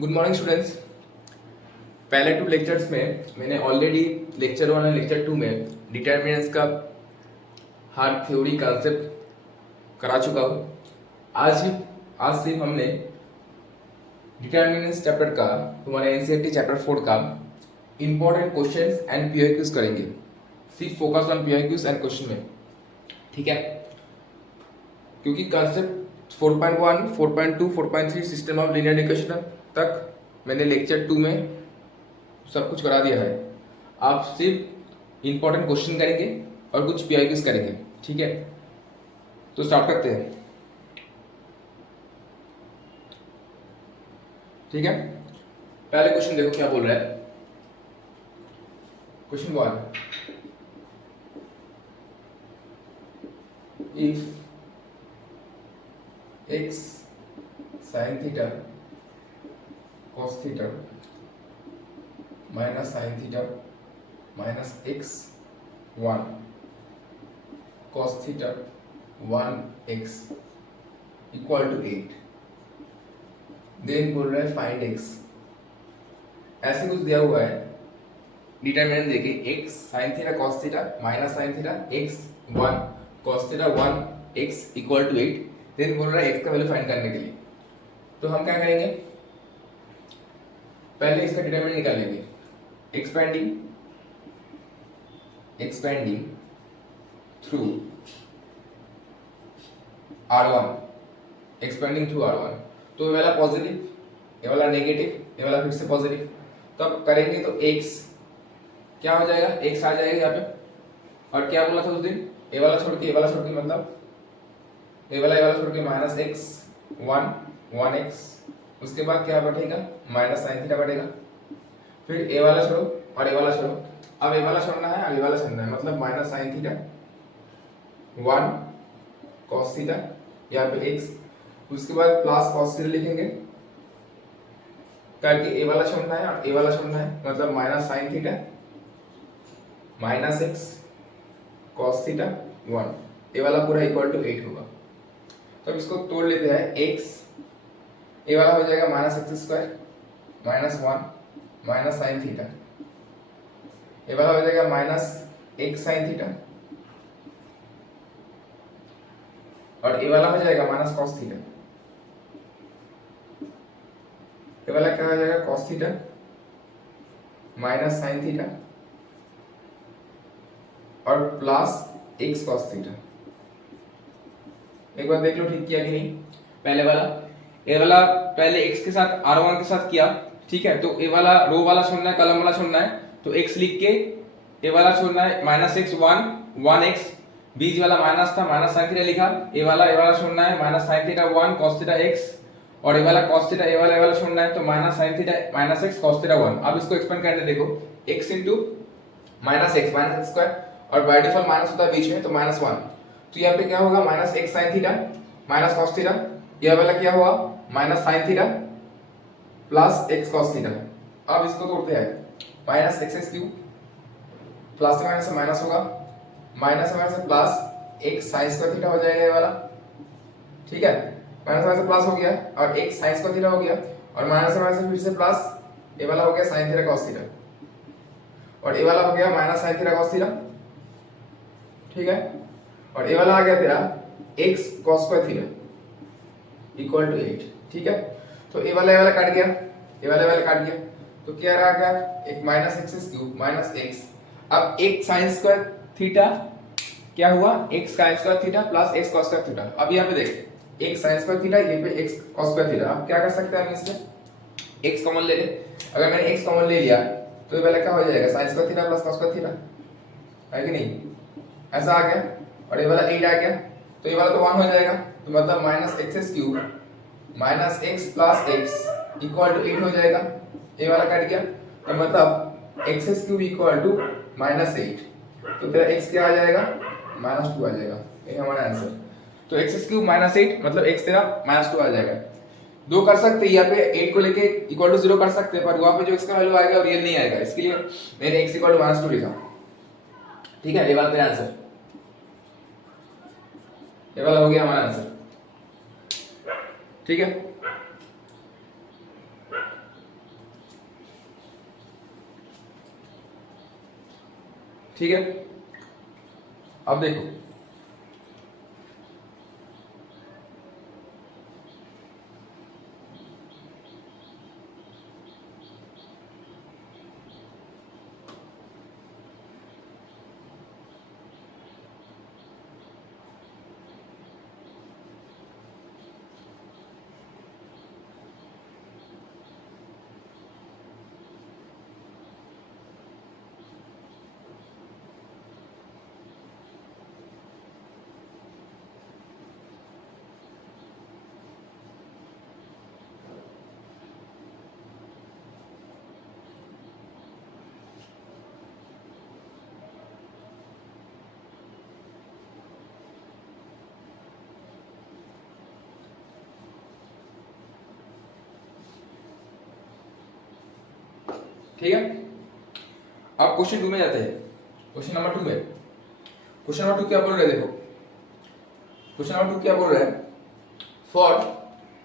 Good morning students. पहले 2 lectures में मैंने ऑलरेडी लेक्चर 1 और लेक्चर 2 में डिटर्मिनेंट्स का हार्ड थ्योरी कॉन्सेप्ट करा चुका हूँ। आज सिर्फ हमने डिटर्मिनेंट्स चैप्टर का हमारा एनसीईआरटी चैप्टर 4 का इंपॉर्टेंट क्वेश्चंस एंड पीआईक्यूज करेंगे। सिर्फ फोकस ऑन पीआईक्यूज एंड क्वेश्चन में, ठीक है? क्योंकि concept 4.1, 4.2, 4.3 system of linear equation तक मैंने लेक्चर 2 में सब कुछ करा दिया है। आप सिर्फ इंपॉर्टेंट क्वेश्चन करेंगे और कुछ पीआईक्यूज करेंगे, ठीक है? तो स्टार्ट करते हैं, ठीक है? पहले क्वेश्चन देखो क्या बोल रहा है। Question 1, if x sin theta cos theta minus sin theta minus x 1 cos theta 1x equal to 8, then बोल रहा है फाइंड x। ऐसे कुछ दिया हुआ है, डिटरमिनेंट देके x sin theta cos theta minus sin theta x 1 cos theta 1x equal to 8, then बोल रहा है x का वैल्यू फाइंड करने के लिए। तो हम क्या करेंगे, पहले इसका डिटरमिनेंट निकालेंगे। Expanding through R1, expanding through R1। तो ये वाला पॉजिटिव, ये वाला नेगेटिव, ये वाला फिर से पॉजिटिव। तो अब करेंगे तो x क्या हो जाएगा, x आ जाएगा यहाँ पे। और क्या बोला था उस दिन, ये वाला छोड़ के ये वाला छोड़ के, मतलब ये वाला छोड़ के माइनस एक्स 1x, उसके बाद क्या बैठेगा माइनस साइन थीटा बैठेगा। फिर ए वाला छोड़ो और ए वाला छोड़ो, अब ए वाला छोड़ना है अब ए वाला छोड़ना है, मतलब minus sine theta 1 cos theta यहाँ पे x, उसके बाद प्लस कॉस थीटा लिखेंगे करके ए वाला छोड़ना है और ए वाला छोड़ना है, मतलब minus sine theta minus x cos theta 1, ए वाला पूरा इक्वल टू 8 होगा। तो अब इसको तोड़ लेते हैं। x ए वाला हो जाएगा minus X square minus 1 minus sine theta, A वाला हो जाएगा माइनस एक्स साइन थीटा, और ए वाला हो जाएगा माइनस कॉस थीटा। ए वाला क्या हो जाएगा cos theta minus sine theta और प्लस एक्स कॉस थीटा। एक बार देख लो ठीक किया कि नहीं। पहले वाला ए वाला पहले x के साथ r1 के साथ किया, ठीक है? तो ए वाला रो वाला छोड़ना है, कॉलम वाला छोड़ना है, तो x लिख के ए वाला छोड़ना है माइनस एक्स 1x, बीच वाला माइनस था माइनस साइन थीटा लिखा, ए वाला छोड़ना है minus sine theta 1 cos theta x, और ए वाला cos थीटा ए वाला छोड़ना है, तो minus sine theta minus x cos theta 1। अब इसको एक्सपेंड करने देखो, x into minus X square, और बाय डिफॉल्ट माइनस होता है बीच में, तो माइनस 1। तो यहाँ पे क्या होगा minus x sine theta minus cos theta, यह वाला क्या हुआ minus sine theta plus x cos theta. अब इसको तोड़ते हैं, माइनस एक्स क्यूब प्लस से माइनस से माइनस होगा, माइनस से माइनस से plus x sine square theta हो जाएगा ये वाला, ठीक है? माइनस माइनस से प्लस हो गया और एक्स साइन स्क्वायर थीटा हो गया, और माइनस से माइनस से फिर से प्लस, ये वाला हो गया साइन थीटा कॉस थीटा, और ये वाला हो गया minus sine theta cos theta, ठीक है? और ये वाला आ गया तेरा x cos square theta equal to 8, ठीक है? तो ये वाला काट गया, ये वाला काट गया, तो क्या रह गया एक minus x cube minus x. अब एक साइन स्क्वायर थीटा क्या हुआ x sine square theta plus x cos square theta. अब यहाँ पे देख एक साइन स्क्वायर थीटा, ये पे x cos स्क्वायर थीटा। अब क्या कर सकते हैं हम इससे x कॉमन ले ले। अगर मैंने x कॉमन ले लिया तो ये वाला क्या हो जाएगा sine square theta plus cos square theta, है कि नहीं? ऐसा आ गया, और ये वाला 8 आ गया, तो ये वाला तो 1 हो जाएगा, तो मतलब minus x cube minus x plus x equal to 8 हो जाएगा। ये वाला कट गया, तो मतलब x cube equal to minus 8, तो तेरा x क्या आ जाएगा माइनस 2 आ जाएगा। ये हमारा आंसर। तो एक्स क्यूब माइनस 8 मतलब x तेरा माइनस 2 आ जाएगा। दो कर सकते हैं, यहाँ पे 8 को लेके इक्वल टू 0 कर सकते हैं, पर वहां पे जो x का वैल्यू आएगा वो रियल नहीं आएगा, इसके लिए मैंने x इक्वल टू माइनस 2 लिखा, ठीक है? ये वाला मेरा आंसर, ये वाला हो गया हमारा आंसर, ठीक है? ठीक है, अब देखो ठीक है। अब क्वेश्चन 2 में जाते हैं। क्वेश्चन नंबर 2 में, क्वेश्चन नंबर 2 क्या बोल रहे हैं देखो, क्वेश्चन नंबर 2 क्या बोल रहा है, फॉर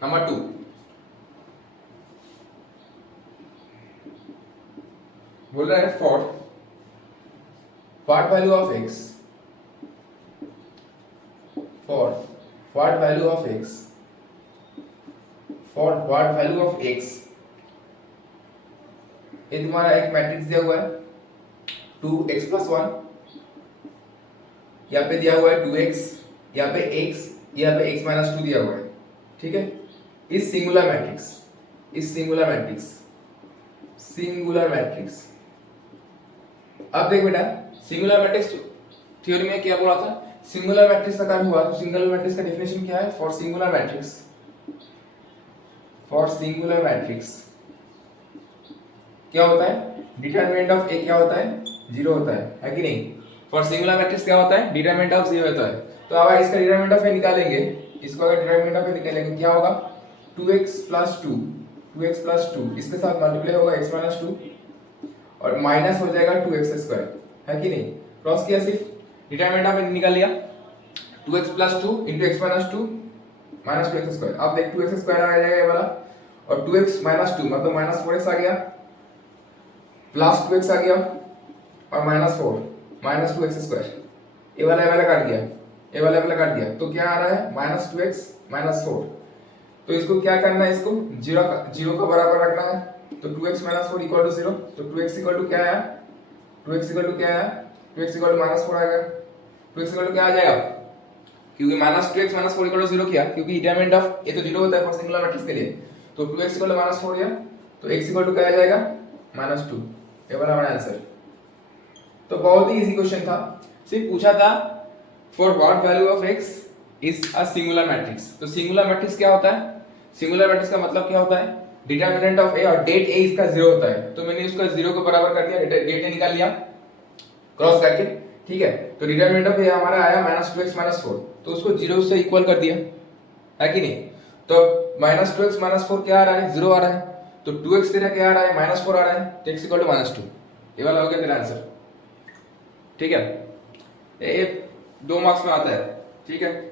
नंबर 2 बोल रहा है for what value of x, for what value of x, for what value of x, ये तुम्हारा एक मैट्रिक्स दिया हुआ है 2x + 1, यहाँ पे दिया हुआ है 2x, यहाँ पे x, यहाँ पे x - 2 दिया हुआ है, ठीक है। इस सिंगुलर मैट्रिक्स, इस सिंगुलर मैट्रिक्स, सिंगुलर मैट्रिक्स, अब देख बेटा सिंगुलर मैट्रिक्स थ्योरी में क्या बोला था, सिंगुलर मैट्रिक्स का काम हुआ तो सिंगुलर मैट्रिक्स का डेफिनेशन क्या है, for singular matrix, for singular matrix क्या होता है, डिटरमिनेंट ऑफ ए क्या होता है, 0 होता है कि नहीं। फॉर सिंगुलर मैट्रिक्स क्या होता है, डिटरमिनेंट ऑफ 0 होता है। तो अब इसका डिटरमिनेंट ऑफ ए निकालेंगे, इसको अगर डिटरमिनेंट ऑफ ए निकालेंगे क्या होगा, 2x + 2, 2x + 2 इसके साथ मल्टीप्लाई होगा x - 2 और माइनस हो जाएगा 2x² है कि नहीं। क्रॉस किया, सिर्फ डिटरमिनेंट ऑफ ए निकाल लिया, 2x + 2 × x - 2 - 2x²। अब देख 2x² आ जाएगा ये वाला, और 2x - 2 मतलब -4x आ गया, प्लस 2x आ गया और -4 - 2x², ये वाला काट दिया, ये वाला काट दिया, तो क्या आ रहा है -2x - 4। तो इसको क्या करना है, इसको 0 का बराबर रखना है, तो 2x - 4 = 0, तो 2x = क्या आया, 2x = क्या आया, 2x = -4 आएगा, 2x = क्या आ जाएगा, क्योंकि -2x - 4 = 0 किया, क्योंकि डिटरमिनेंट ऑफ ये तो 0 होता है फॉर सिंगुलर मैट्रिक्स के लिए, तो 2x = -4 या तो x = क्या आ जाएगा -2, ये वाला हमारा आंसर। तो बहुत ही इजी क्वेश्चन था, सिर्फ पूछा था for what value of x is a singular matrix. तो सिंगुलर मैट्रिक्स क्या होता है, सिंगुलर मैट्रिक्स का मतलब क्या होता है, डिटरमिनेंट ऑफ a और डेट a इसका 0 होता है, तो मैंने इसका 0 को बराबर कर दिया, डेट a निकाल लिया क्रॉस करके, ठीक है। तो डिटरमिनेंट ऑफ a हमारा आया -2x - 4, तो उसको 0 से इक्वल कर दिया है कि नहीं। तो -2x - 4 क्या आ रहा है, 0 आ रहा है, तो 2x तेरा क्या आ रहा है, -4 आ रहा है, तो x = -2, ये वाला हो गया तेरा आंसर, ठीक है। ये 2 मार्क्स में आता है, ठीक है।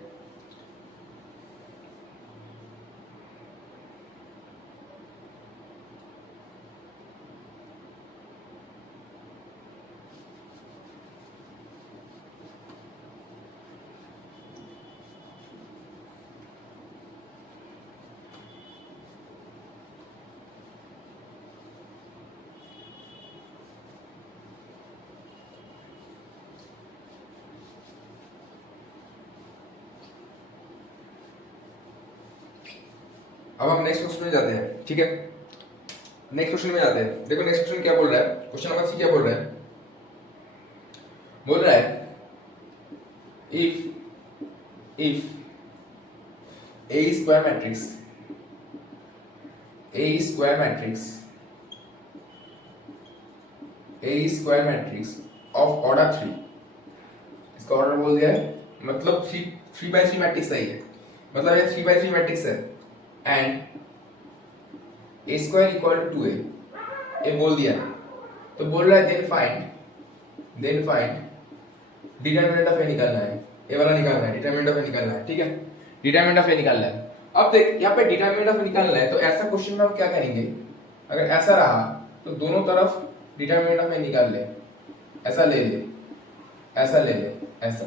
अब हम नेक्स्ट क्वेश्चन में जाते हैं, ठीक है। नेक्स्ट क्वेश्चन में जाते हैं, देखो नेक्स्ट क्वेश्चन क्या बोल रहा है, क्वेश्चन नंबर 3 क्या बोल रहा है, बोल रहा है if a square matrix of order 3, इसका ऑर्डर बोल दिया है, मतलब 3/3 मैट्रिक्स है ये, मतलब ये 3/3 मैट्रिक्स है, एंड a square = 2a, ये बोल दिया है। तो बोल रहा है then find determinant of a निकालना है, ये वाला निकालना है, डिटरमिनेंट ऑफ a निकालना है, ठीक है। डिटरमिनेंट ऑफ a निकालना है। अब देख यहाँ पे डिटरमिनेंट ऑफ a निकालना है, तो ऐसा क्वेश्चन में हम क्या करेंगे, अगर ऐसा रहा तो दोनों तरफ डिटरमिनेंट ऑफ a निकाल ले, ऐसा ले ले, ऐसा ले ले, ऐसा।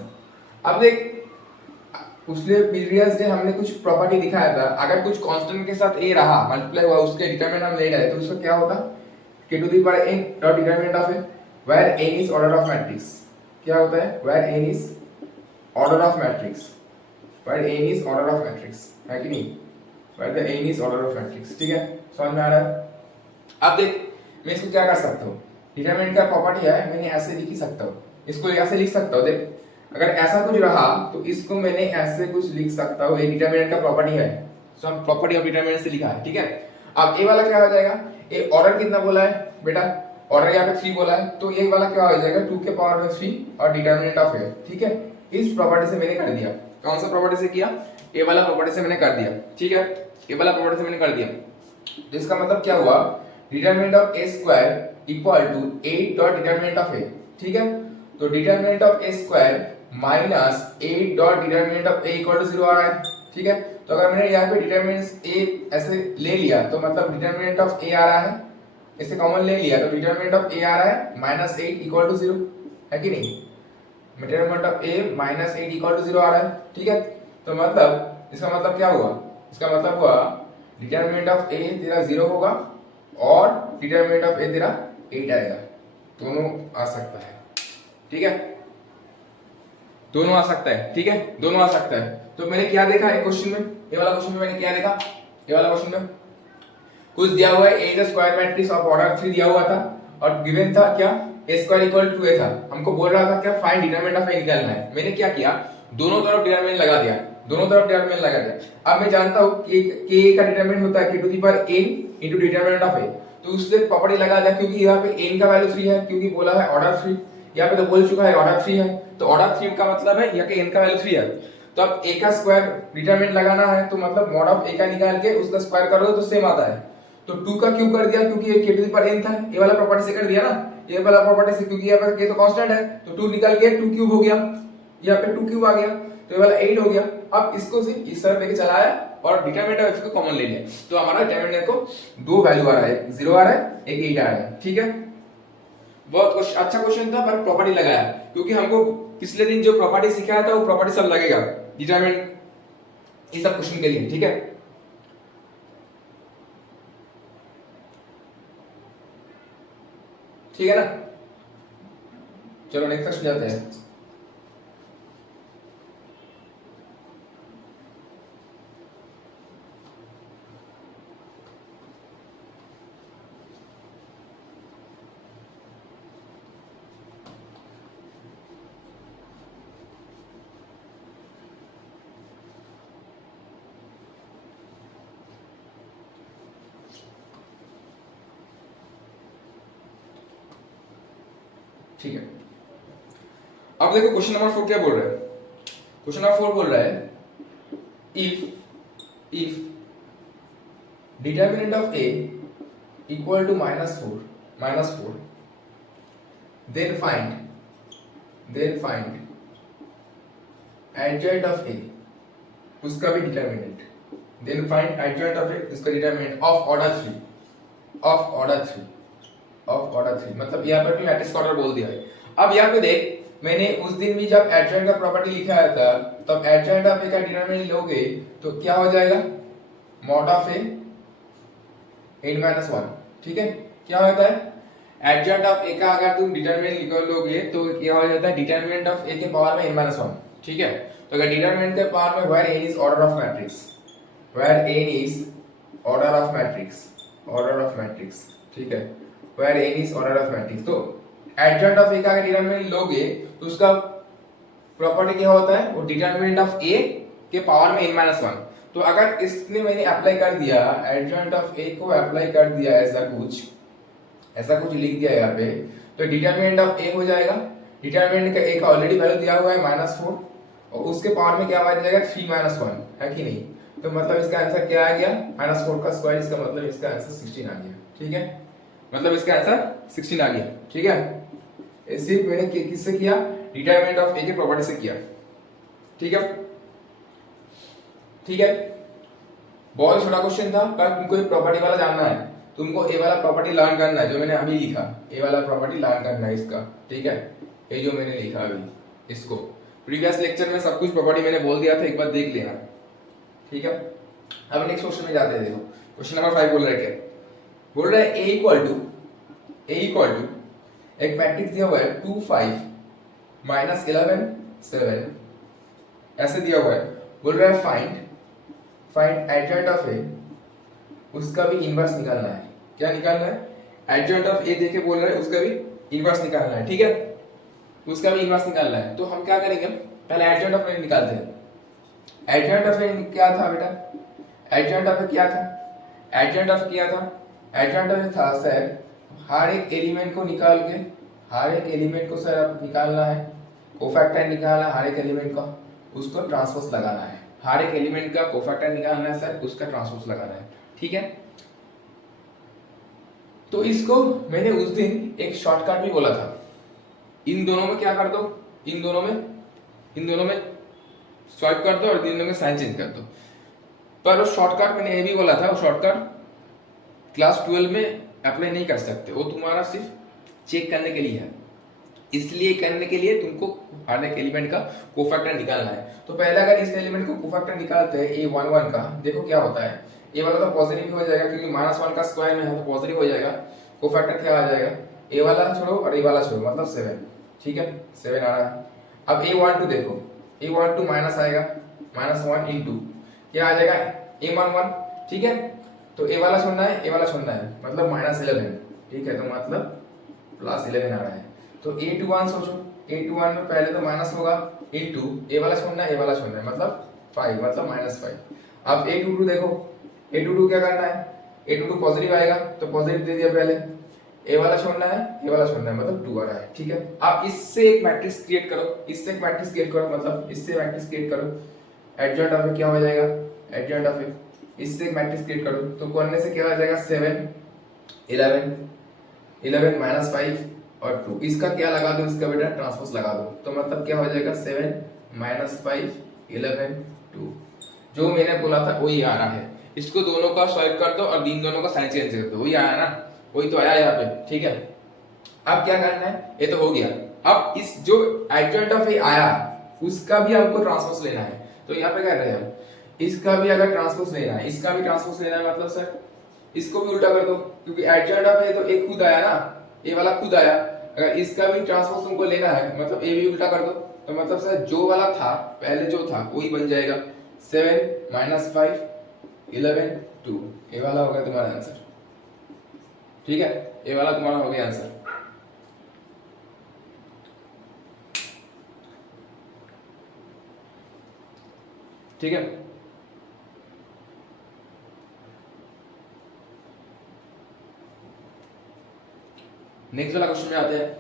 अब देख पिछले प्रीवियस डे हमने कुछ प्रॉपर्टी दिखाया था, अगर कुछ कांस्टेंट के साथ a रहा मल्टीप्लाई हुआ उसके डिटरमिनेंट हम ले रहे तो उसका क्या होता k to the power n dot determinant of a where n is order of matrix. क्या होता है where n is order of matrix, where n is order of matrix, है कि नहीं, where the n is order of matrix. ठीक है, समझ में आ रहा है। अब देख मैं इसको क्या कर सकता हूँ, डिटरमिनेंट का प्रॉपर्टी है मैंने ऐसे लिख ही सकता हूँ, इसको ऐसे लिख सकता हूँ। देख अगर ऐसा कुछ रहा तो इसको मैंने ऐसे कुछ लिख सकता हूँ, ये डिटरमिनेंट का प्रॉपर्टी है, सो हम प्रॉपर्टी ऑफ डिटरमिनेंट से लिखा है। ठीक है, अब ए वाला क्या हो जाएगा, ए ऑर्डर कितना बोला है बेटा, ऑर्डर यहाँ पे 3 बोला है, तो ये वाला क्या हो जाएगा 2 के पावर में 3 और डिटरमिनेंट ऑफ ए। ठीक है, इस प्रॉपर्टी से मैंने कर दिया। कौन सा प्रॉपर्टी से किया, ए वाला प्रॉपर्टी से मैंने कर दिया। ठीक है, ए वाला प्रॉपर्टी से मैंने कर दिया, तो इसका मतलब क्या हुआ, determinant of A square equal to 8 dot determinant of A. ठीक है, तो determinant of A square minus 8 dot determinant of A equal to 0 आ रहा है। ठीक है, तो अगर मैंने यहाँ पे डिटरमिनेंट ए ऐसे ले लिया तो मतलब डिटरमिनेंट ऑफ ए आ रहा है, इसे कॉमन ले लिया तो डिटरमिनेंट ऑफ ए आ रहा है माइनस 8 इक्वल टू 0, है कि नहीं, determinant of A minus 8 equal to 0 आ रहा है। ठीक है, तो मतलब इसका मतलब क्या हुआ, इसका मतलब हुआ डिटरमिनेंट ऑफ ए तेरा 0 होगा और डिटरमिनेंट ऑफ ए तेरा 8 आएगा, दोनों आ सकता है। ठीक है, दोनों आ सकता है। ठीक है, दोनों आ सकता है। तो मैंने क्या देखा एक क्वेश्चन में, ये वाला क्वेश्चन में मैंने क्या देखा, ये वाला क्वेश्चन में कुछ दिया हुआ है A is the square matrix of order 3 दिया हुआ था और गिवन था क्या A square equal to A था, हमको बोल रहा था क्या फाइंड डिटरमिनेंट ऑफ ए निकालना है। मैंने क्या किया, दोनों तरफ डिटरमिनेंट लगा दिया, दोनों तरफ डिटरमिनेंट लगा दिया। अब मैं जानता हूं कि k का डिटरमिनेंट होता है k to the power n into determinant of a, तो उससे प्रॉपर्टी लगा दिया क्योंकि यहाँ पे n का वैल्यू 3 है, क्योंकि बोला है ऑर्डर 3, यहाँ पे तो बोल चुका है ऑर्डर 3 है, तो ऑर्डर 3 का मतलब है यहाँ के n का वैल्यू 3 है। तो अब a का स्क्वायर डिटरमिनेंट लगाना है तो मतलब मॉड ऑफ a का निकाल के उसका स्क्वायर करोगे तो सेम आता है। तो 2 का क्यूब कर दिया क्योंकि ये k to the power n था, ये वाला प्रॉपर्टी से कर दिया ना, ये वाला प्रॉपर्टी से, क्योंकि यहाँ पर k तो कांस्टेंट है तो 2 निकल के 2 क्यूब हो गया, यहाँ पे 2 क्यूब आ गया तो ये वाला 8 हो गया। अब इसको से इस तरफ लेके चलाया और डिटरमिनेंट ऑफ f को कॉमन ले लिया, तो हमारा डिटरमिनेंट को दो वैल्यू आ रहा है, 0 आ रहा है, एक 8 आ रहा है। ठीक है, बहुत अच्छा क्वेश्चन था पर प्रॉपर्टी लगाया, क्योंकि हमको पिछले दिन जो प्रॉपर्टी सिखाया था वो प्रॉपर्टी सब लगेगा डिटरमिनेंट इस सब क्वेश्चन के लिए। ठीक है, ठीक है ना, चलो नेक्स्ट क्वेश्चन जाते हैं। ठीक है, अब देखो क्वेश्चन नंबर 4 क्या बोल रहा है, क्वेश्चन नंबर 4 बोल रहा है if determinant of a equal to -4 then find adjoint of a, उसका भी determinant, then find adjoint of a, उसका डिटरमिनेंट ऑफ ऑर्डर 3 मतलब यहाँ पर भी मैट्रिक्स का ऑर्डर बोल दिया है। अब यहाँ पे देख मैंने उस दिन भी जब एडजॉइंट का प्रॉपर्टी लिखा आया था तब एडजॉइंट ऑफ ए का डिटरमिनेंट लोगे तो क्या हो जाएगा मॉड ऑफ ए n - 1। ठीक है, क्या होता है एडजॉइंट ऑफ ए का अगर तुम डिटरमिनेंट निकाल लोगे तो क्या हो जाता है डिटरमिनेंट ऑफ ए के पावर में n - 1। ठीक है, तो अगर डिटरमिनेंट के पावर में where n is order of matrix, where n is order of matrix, ठीक है, where n is order of matrix, तो एडजॉइंट ऑफ ए का अगर डिटरमिनेंट लोगे तो उसका प्रॉपर्टी क्या होता है, वो डिटरमिनेंट ऑफ ए के पावर में n - 1। तो अगर इसने मैंने अप्लाई कर दिया एडजॉइंट ऑफ ए को अप्लाई कर दिया ऐसा कुछ लिख दिया यहाँ पे, तो डिटरमिनेंट ऑफ ए हो जाएगा, डिटरमिनेंट का ए का ऑलरेडी वैल्यू दिया हुआ है -4 और उसके पावर में क्या आ जाएगा 3 - 1, है कि नहीं, तो मतलब इसका आंसर क्या आ गया -4 का स्क्वायर, इसका मतलब इसका आंसर 16 आ गया। ठीक है, मतलब इसका आंसर 16 आ गया। ठीक है, सिर्फ मैंने किससे किया डिटरमिनेंट ऑफ ए के प्रॉपर्टी से किया। ठीक है, ठीक है, बहुत छोटा क्वेश्चन था पर तुमको ये प्रॉपर्टी वाला जानना है, तुमको ए वाला प्रॉपर्टी लर्न करना है जो मैंने अभी लिखा, ए वाला प्रॉपर्टी लर्न करना है इसका। ठीक है, ये जो मैंने लिखा अभी इसको प्रीवियस लेक्चर में सब कुछ प्रॉपर्टी मैंने बोल दिया था, एक बार देख लेना, ठीक है। अब नेक्स्ट क्वेश्चन में जाते हैं। देखो क्वेश्चन नंबर 5 बोल रहा है क्या, बोल रहा है ए इक्वल टू एक मैट्रिक्स दिया हुआ है 2 5 -11 7 ऐसे दिया हुआ है। बोल रहा है फाइंड एडजॉइंट ऑफ ए, उसका भी इनवर्स निकालना है। क्या निकालना है? एडजॉइंट ऑफ ए देके बोल रहा है उसका भी इनवर्स निकालना है, ठीक है, उसका भी इनवर्स निकालना है। तो हम क्या करेंगे, पहले एडजॉइंट ऑफ ए निकालते हैं। एडजॉइंट ऑफ ए क्या था बेटा, एडजॉइंट ऑफ ए क्या था, एडजॉइंट ऑफ क्या था, एडजॉइंट ऑफ था सर हर एक एलिमेंट को निकाल के, हर एक एलिमेंट को सर अब निकालना है, कोफैक्टर निकालना है हर एक एलिमेंट का, उसको ट्रांसपोज लगाना है। हर एक एलिमेंट का कोफैक्टर निकालना है सर, उसका ट्रांसपोज लगाना है, ठीक है। तो इसको मैंने उस दिन एक शॉर्टकट भी बोला था, इन दोनों में क्या कर दो, इन दोनों में स्वाइप कर दो और इन दोनों में साइन चेंज कर दो। पर वो शॉर्टकट मैंने ये भी बोला था, वो शॉर्टकट क्लास 12 में अप्लाई नहीं कर सकते, वो तुम्हारा सिर्फ चेक करने के लिए है, इसलिए करने के लिए तुमको हर एक एलिमेंट का कोफैक्टर निकालना है। तो पहले अगर इस एलिमेंट को कोफैक्टर निकालते हैं a11 का, देखो क्या होता है, ये वाला तो पॉजिटिव हो जाएगा क्योंकि -1 का स्क्वायर में है तो पॉजिटिव हो जाएगा। कोफैक्टर क्या आ जाएगा, ए वाला छोड़ो और ए वाला छोड़ो, मतलब 7, ठीक है, 7 आ रहा है। अब a12 देखो, a12 माइनस आएगा, -1 इंटू क्या आ जाएगा a11, ठीक है। तो ए वाला छोड़ना है, ए वाला छोड़ना है, मतलब -11, ठीक है, तो मतलब +11 आ रहा है। तो a21 सोचो, a21 में पहले तो माइनस होगा इंटू ए वाला छोड़ना है, ए वाला छोड़ना है, मतलब 5, मतलब -5। अब a22 देखो, a22 क्या करना है, a22 पॉजिटिव आएगा तो पॉजिटिव दे दिया पहले, ए वाला छोड़ना है, ए वाला छोड़ना है, मतलब 2 आ रहा है, ठीक है। अब इससे एक मैट्रिक्स क्रिएट करो, इससे एक मैट्रिक्स क्रिएट करो, मतलब इससे मैट्रिक्स क्रिएट करो, एडजॉइंट ऑफ क्या हो जाएगा, एडजॉइंट ऑफ इससे एक मैट्रिक्स क्रिएट करो, तो करने से क्या हो जाएगा 7 11 -5 और 2, इसका क्या लगा दो, इसका बेटा ट्रांसपोज लगा दो, तो मतलब क्या हो जाएगा 7 -5 11 2, जो मैंने बोला था वही आ रहा है। इसको दोनों का स्वाइप कर दो और इन दोनों का साइन चेंज कर दो, वही आया ना, वही तो आया यहाँ पे, ठीक है। अब क्या करना है, ये तो हो गया। अब इस जो एडजॉइंट ऑफ ए आया उसका भी हमको ट्रांसपोज लेना है, तो यहाँ पे कह रहे हैं हम इसका भी अगर ट्रांसपोज लेना है, इसका भी ट्रांसपोज लेना है, मतलब सर इसको भी उल्टा कर दो, क्योंकि एडजॉइंट ऑफ ए तो एक खुद आया ना, ए वाला खुद आया, अगर इसका भी ट्रांसपोज तुमको लेना है मतलब ए भी उल्टा कर दो, तो मतलब सर जो वाला था पहले जो था वही बन जाएगा 7 -5 11 2, ए वाला हो गया तुम्हारा आंसर, ठीक है, ए वाला तुम्हारा हो गया आंसर। ठीक है, नेक्स्ट वाला क्वेश्चन में आते हैं।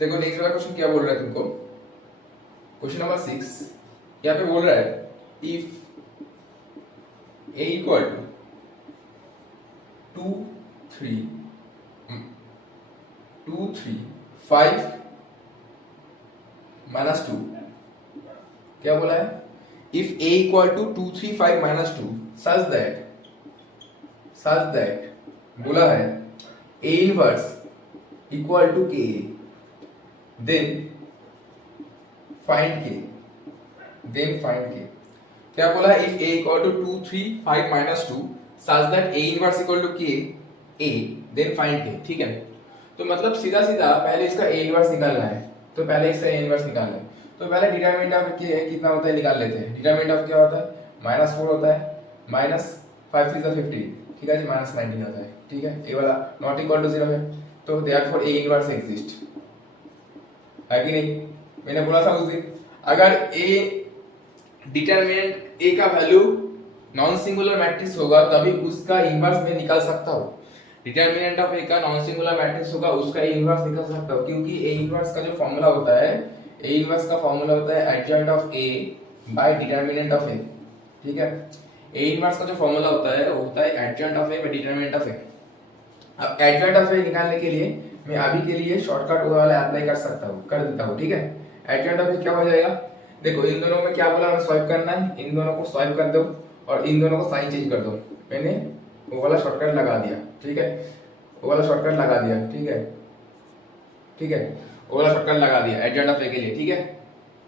देखो नेक्स्ट वाला क्वेश्चन क्या बोल रहा है तुमको, क्वेश्चन नंबर 6 यहाँ पे बोल रहा है इफ a इक्वल टू 2 3 5 -2, क्या बोला है, if a equal to 2 3 5 -2 such that बोला है a inverse equal to k, then find k, क्या बोला है, if a equal to 2 3 5 -2 such that a inverse equal to k a then find k, ठीक है। तो मतलब सीधा पहले इसका a इनवर्स निकालना है, तो पहले इसका a इनवर्स निकालना है, तो पहले डिटरमिनेंट ऑफ k कितना होता है निकाल लेते हैं। डिटरमिनेंट ऑफ क्या होता है, -4 होता है, -5 is 15, ठीक है जी, -19 होता है, ठीक है। a वाला नॉट इक्वल टू 0 है, तो देयरफॉर a इनवर्स एग्जिस्ट। है कि नहीं? मैंने बोला था उस दिन अगर ए डिटरमिनेंट ए का वैल्यू नॉन सिंगुलर मैट्रिक्स होगा तभी उसका इनवर्स मैं निकाल सकता हूँ। डिटरमिनेंट ऑफ ए का नॉन सिंगुलर मैट्रिक्स होगा उसका इनवर्स निकाल सकता हूँ, क्योंकि ए इनवर्स का जो फॉर्मूला होता है, ए इनवर्स का फॉर्मूला होता है adjoint of A by determinant of A. ठीक है, ए इनवर्स का जो फॉर्मूला होता है वो होता है adjoint of A by determinant of A. अब एडजॉइंट ऑफ ए निकालने के लिए मैं अभी के लिए शॉर्टकट वाला अप्लाई कर सकता हूँ, कर देता हूँ। ठीक है, एडजॉइंट ऑफ ए क्या हो जाएगा, देखो इन दोनों में क्या बोला, हमें स्वाइप करना है, इन दोनों को स्वाइप कर दो और इन दोनों को साइन चेंज कर दो। मैंने वो वाला शॉर्टकट लगा दिया। ठीक है, वो वाला शॉर्टकट लगा दिया। ठीक है, ठीक है, वो वाला शॉर्टकट लगा दिया एडजॉइंट ऑफ ए के लिए। ठीक है,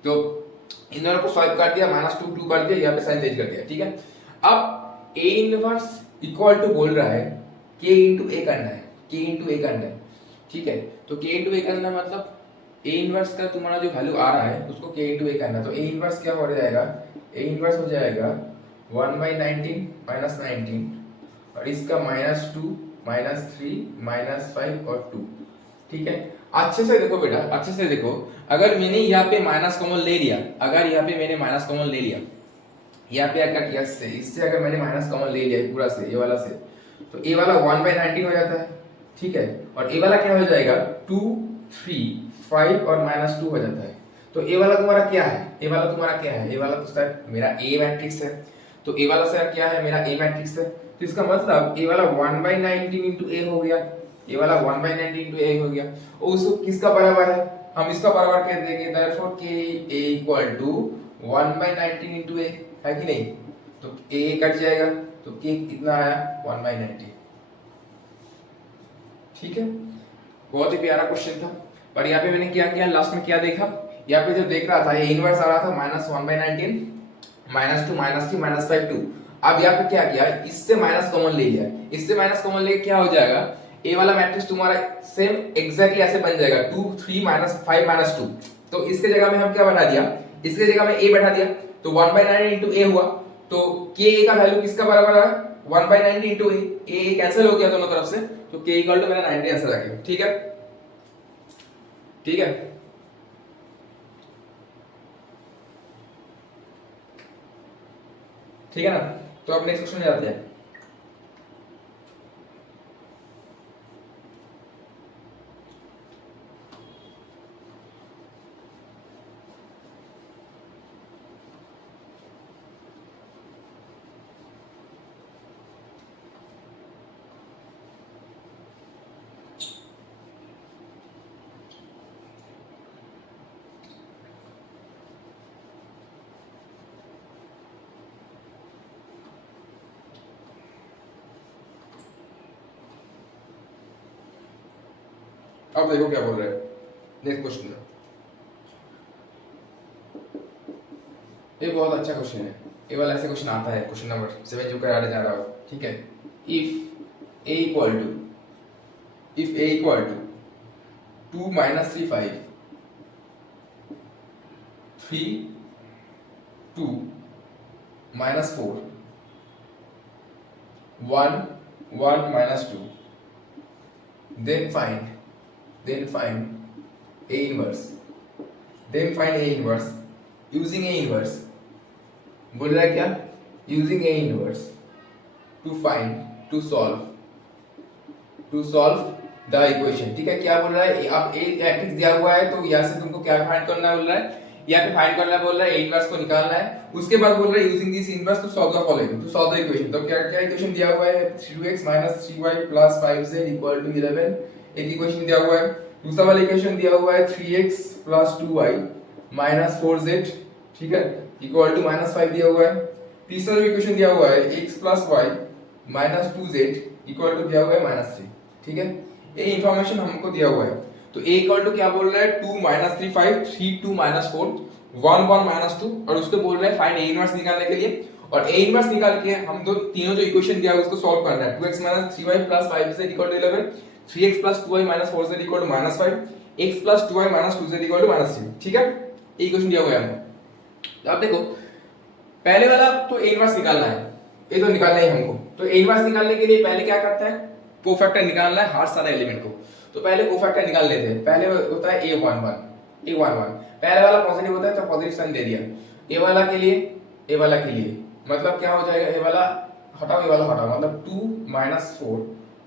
तो इन दोनों को स्वाइप कर दिया, -2 कर दिया, यहाँ पे साइन चेंज कर दिया। ठीक है, अब ए इनवर्स इक्वल टू बोल रहा है k इंटू ए करना है, k इंटू ए करना है। ठीक है, तो k इंटू ए करना मतलब ए इनवर्स का तुम्हारा जो वैल्यू आ रहा है उसको k इंटू ए करना है। तो ए इनवर्स क्या हो जाएगा, ए इनवर्स हो जाएगा 1/19 - 19 और इसका -2 -3 -5 और 2। ठीक है, अच्छे से देखो बेटा, अच्छे से देखो, अगर मैंने यहाँ पे माइनस कॉमन ले लिया, अगर यहाँ पे मैंने माइनस कॉमन ले लिया, यहाँ पे अगर इससे अगर मैंने माइनस कॉमन ले लिया पूरा से, ये वाला से, तो ए वाला 1/19 हो जाता है। ठीक है, और ए वाला क्या हो जाएगा 2 3 5 और -2 हो जाता है। तो ए वाला तुम्हारा क्या है, ए वाला तुम्हारा क्या है, ए वाला तो सर मेरा ए मैट्रिक्स है। तो ए वाला सर क्या है, मेरा ए मैट्रिक्स है। तो इसका मतलब ए वाला 1/19 इंटू ए हो गया, ये वाला 1/19 इंटू ए हो गया। और उसको किसका बराबर है, हम इसका बराबर कह देंगे, therefore k a equal to 1/19 into A, है कि नहीं? तो a कट जाएगा तो k कितना आया 1/19। ठीक है, बहुत ही प्यारा क्वेश्चन था। पर यहाँ पे मैंने क्या किया, लास्ट में क्या देखा, यहाँ पे जो देख रहा था ये इनवर्स आ रहा था -1/19 -2 -3 -5 2। अब यहाँ पे क्या किया, इससे माइनस कॉमन ले लिया, इससे माइनस कॉमन लेके क्या हो जाएगा, ए वाला मैट्रिक्स तुम्हारा सेम एग्जैक्टली ऐसे बन जाएगा 2 3 -5 -2। तो इसके जगह में हम क्या बना दिया, इसके जगह में a बैठा दिया, तो 1/9 इंटू ए हुआ। तो k का वैल्यू किसका बराबर है 1/9 इंटू ए, कैंसिल हो गया दोनों तरफ से, तो k इक्वल टू मेरा 90 आंसर आ गया। ठीक है, ठीक है, ठीक है ना? तो अब नेक्स्ट क्वेश्चन में जाते हैं। अब देखो क्या बोल रहे हैं नेक्स्ट क्वेश्चन में। ये बहुत अच्छा क्वेश्चन है, ये वाला ऐसे क्वेश्चन आता है क्वेश्चन नंबर 7 जो कराने जा रहा हो। ठीक है, if a equal to 2 -3 5 3 2 -4 1 1 -2, then find a inverse, using a inverse, बोल रहा है क्या, using a inverse to solve the equation। ठीक है, क्या बोल रहा है, अब a मैट्रिक्स दिया हुआ है तो यहाँ से तुमको क्या फाइंड करना है, बोल रहा है यहाँ पे फाइंड करना है, बोल रहा है a इनवर्स को निकालना है। उसके बाद बोल रहा है using this inverse to solve the following, to solve the equation. तो क्या क्या इक्वेशन दिया हुआ है 3x - 3y + 5z = 11, एक इक्वेशन दिया हुआ है। दूसरा वाला इक्वेशन दिया हुआ है 3x + 2y - 4z, ठीक है, इक्वल टू -5 दिया हुआ है। तीसरा जो इक्वेशन दिया हुआ है x + y - 2z equal to दिया हुआ है -3। ठीक है, ये इंफॉर्मेशन हमको दिया हुआ है। तो a इक्वल टू क्या बोल रहा है 2 - 3 5 3 2 -4 1 1 -2, और उसको बोल रहा है फाइंड a इनवर्स निकालने के लिए। और a इनवर्स निकाल के हम दो तीनों जो इक्वेशन दिया है उसको सॉल्व करना है। 2x - 3y + 5z = 11, 3x + 2y - 4z = -5, x + 2y - 2z = -3। ठीक है, ये इक्वेशन दिया हुआ है हमको। तो अब देखो पहले वाला तो a इनवर्स निकालना है, ये तो निकालना है हमको। तो a इनवर्स निकालने के लिए पहले क्या करता है, कोफैक्टर निकालना है हर सारे एलिमेंट को। तो पहले कोफैक्टर निकाल लेते हैं। पहले होता है a11, ए वन वन, पहले वाला पॉजिटिव होता है तो पॉजिटिव साइन दे दिया, ए वाला के लिए, ए वाला के लिए मतलब क्या हो जाएगा, ए वाला हटाओ, ए वाला हटाओ, मतलब 2 - 4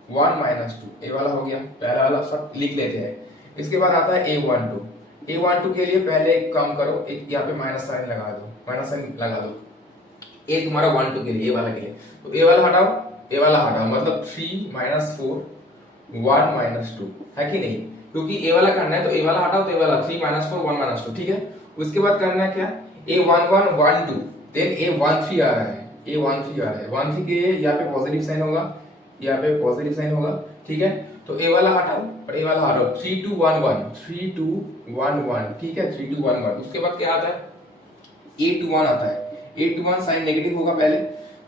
1 - 2, ए वाला हो गया, पहला वाला सब लिख लेते हैं। इसके बाद आता है A12, A12 के लिए पहले एक काम करो, एक यहाँ पे माइनस साइन लगा दो, माइनस साइन लगा दो, ए तुम्हारा 1 2 के लिए, ए वाला के लिए, तो ए वाला हटाओ, ए वाला हटाओ, मतलब 3 - 4 1 - 2 है कि नहीं, क्योंकि ए वाला करना है तो ए वाला हटाओ, तो ए वाला 3 - 4 1 - 2, ठीक है। उसके बाद करना है क्या, A11 1 2, देन A13 आ रहा है, A13 आ रहा है, 13 के लिए यहाँ पे पॉजिटिव साइन होगा, यहाँ पे पॉजिटिव साइन होगा, ठीक है। तो ए वाला हटाओ और ए वाला हटाओ, 3 2 1 1 3 2 1 1, ठीक है, 3 2 1 1। उसके बाद क्या आता है, A21 आता है, A21 साइन नेगेटिव होगा पहले,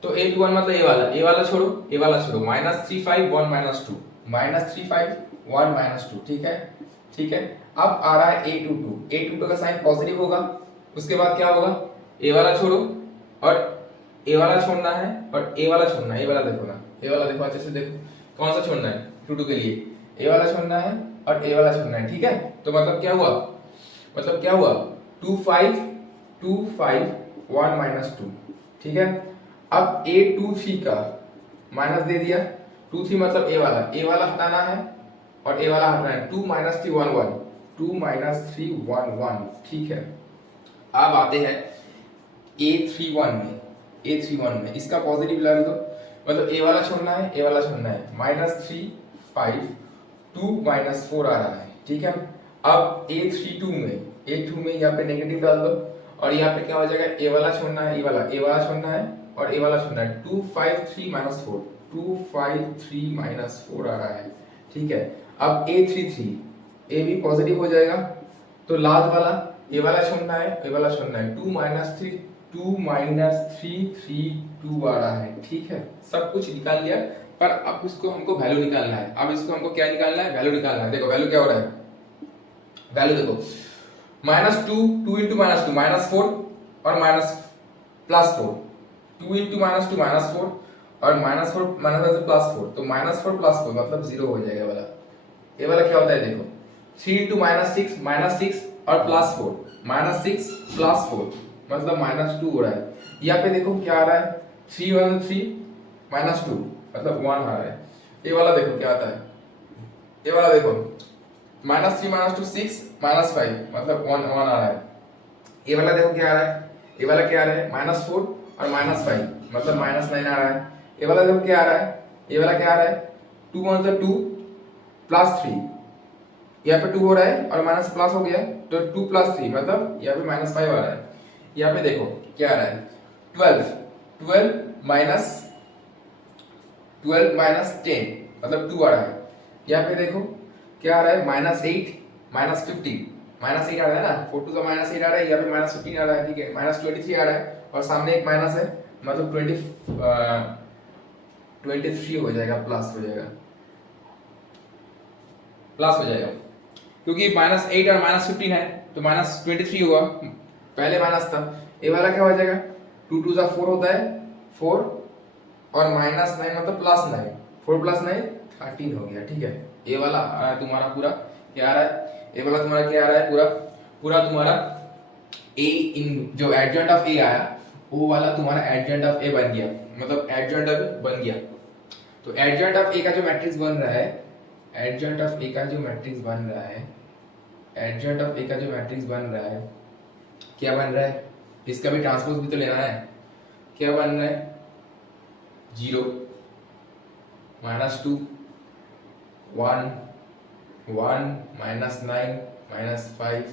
तो A21 मतलब ए वाला छोड़ो, ए वाला छोड़ो, -35 1 - 2, -35 1 - 2, ठीक है, ठीक है। अब आ रहा है A22, A22 का साइन पॉजिटिव होगा, उसके बाद क्या होगा, ए वाला छोड़ो और ए वाला छोड़ना है और ए वाला छोड़ना है, ए वाला देखो ना, ए वाला देखो अच्छे से देखो, कौन सा छोड़ना है, 22 के लिए ए वाला छोड़ना है और ए वाला छोड़ना है, ठीक है। तो मतलब क्या हुआ, मतलब क्या हुआ, 2 5 2 5 1 - 2, ठीक है। अब A23 का माइनस दे दिया, 2 3 मतलब ए वाला हटाना है और ए वाला हटाना है, 2 - 3 1 1 2 - 3 1 1, ठीक है। अब आते हैं A31 में, A31 में इसका पॉजिटिव लगा दो, मतलब ए वाला छोड़ना है, ए वाला छोड़ना है, -3 5 2 - 4 आ रहा है, ठीक है। अब A32 में, A2 में यहाँ पे नेगेटिव डाल दो और यहाँ पे क्या हो जाएगा, ए वाला छोड़ना है, ए वाला छोड़ना है और ए वाला छोड़ना है, 2 5 3 - 4 2 5 3 - 4 आ रहा है, ठीक है। अब A33, ए भी पॉजिटिव हो जाएगा, तो लास्ट वाला ए वाला छोड़ना है, ए वाला छोड़ना है, 2 - 3 2 - 3 3 2 आ रहा है, ठीक है। सब कुछ निकाल लिया, पर अब इसको हमको वैल्यू निकालना है, अब इसको हमको क्या निकालना है, वैल्यू निकालना है। देखो वैल्यू क्या हो रहा है, वैल्यू देखो, -2 2 × -2 -4 और +4, 2 × -2 -4 और -4 से +4, तो -4 +4 मतलब 0 हो जाएगा वाला। ये वाला क्या होता है देखो, 3 × -6 और +4, -6 +4 मतलब -2 हो रहा है। यहाँ पे देखो क्या आ रहा है, 3 1 3 -2 मतलब 1 आ रहा है। ये वाला देखो क्या आता है, ये वाला देखो, -3 - 2 6 -5 मतलब 1 1 आ रहा है। ये वाला देखो क्या आ रहा है, ये वाला क्या आ रहा है, -4 और -5 मतलब -9 आ रहा है। ये वाला देखो क्या आ रहा है, ये वाला क्या आ रहा है, 2 1 2 +3, यहाँ पे 2 हो रहा है और माइनस प्लस हो गया, तो 2 + 3 मतलब यहाँ पे -5 आ रहा है। यहाँ पे देखो क्या आ रहा है, 12 12 - 10 मतलब 2 आ रहा है। यहाँ पे देखो क्या आ रहा है, -8 -15 -8 आ रहा है ना, 4 2 का -8 आ रहा है, यहाँ पे -15 आ रहा है, ठीक है। -23 आ रहा है और सामने एक माइनस है, मतलब 23 हो जाएगा, प्लस हो जाएगा, प्लस हो जाएगा, क्योंकि -8 और -15 है तो -23 होगा, पहले माइनस था। ये वाला क्या हो जाएगा, 2 2 4 होता है, 4 और -9 मतलब +9, 4 + 9 13 हो गया, ठीक है। ये वाला तुम्हारा पूरा क्या आ रहा है, ये वाला तुम्हारा क्या आ रहा है, पूरा पूरा तुम्हारा ए इन जो एडजॉइंट ऑफ ए आया, वो वाला तुम्हारा एडजॉइंट ऑफ ए बन गया, मतलब एडजॉइंट ऑफ बन गया। तो एडजॉइंट ऑफ ए का जो मैट्रिक्स बन रहा है, एडजॉइंट ऑफ ए का जो मैट्रिक्स बन रहा है, एडजॉइंट ऑफ ए का जो मैट्रिक्स बन रहा है, क्या बन रहा है, इसका भी ट्रांसपोज भी तो लेना है, क्या बन रहा है, 0 -2 1 1 -9 -5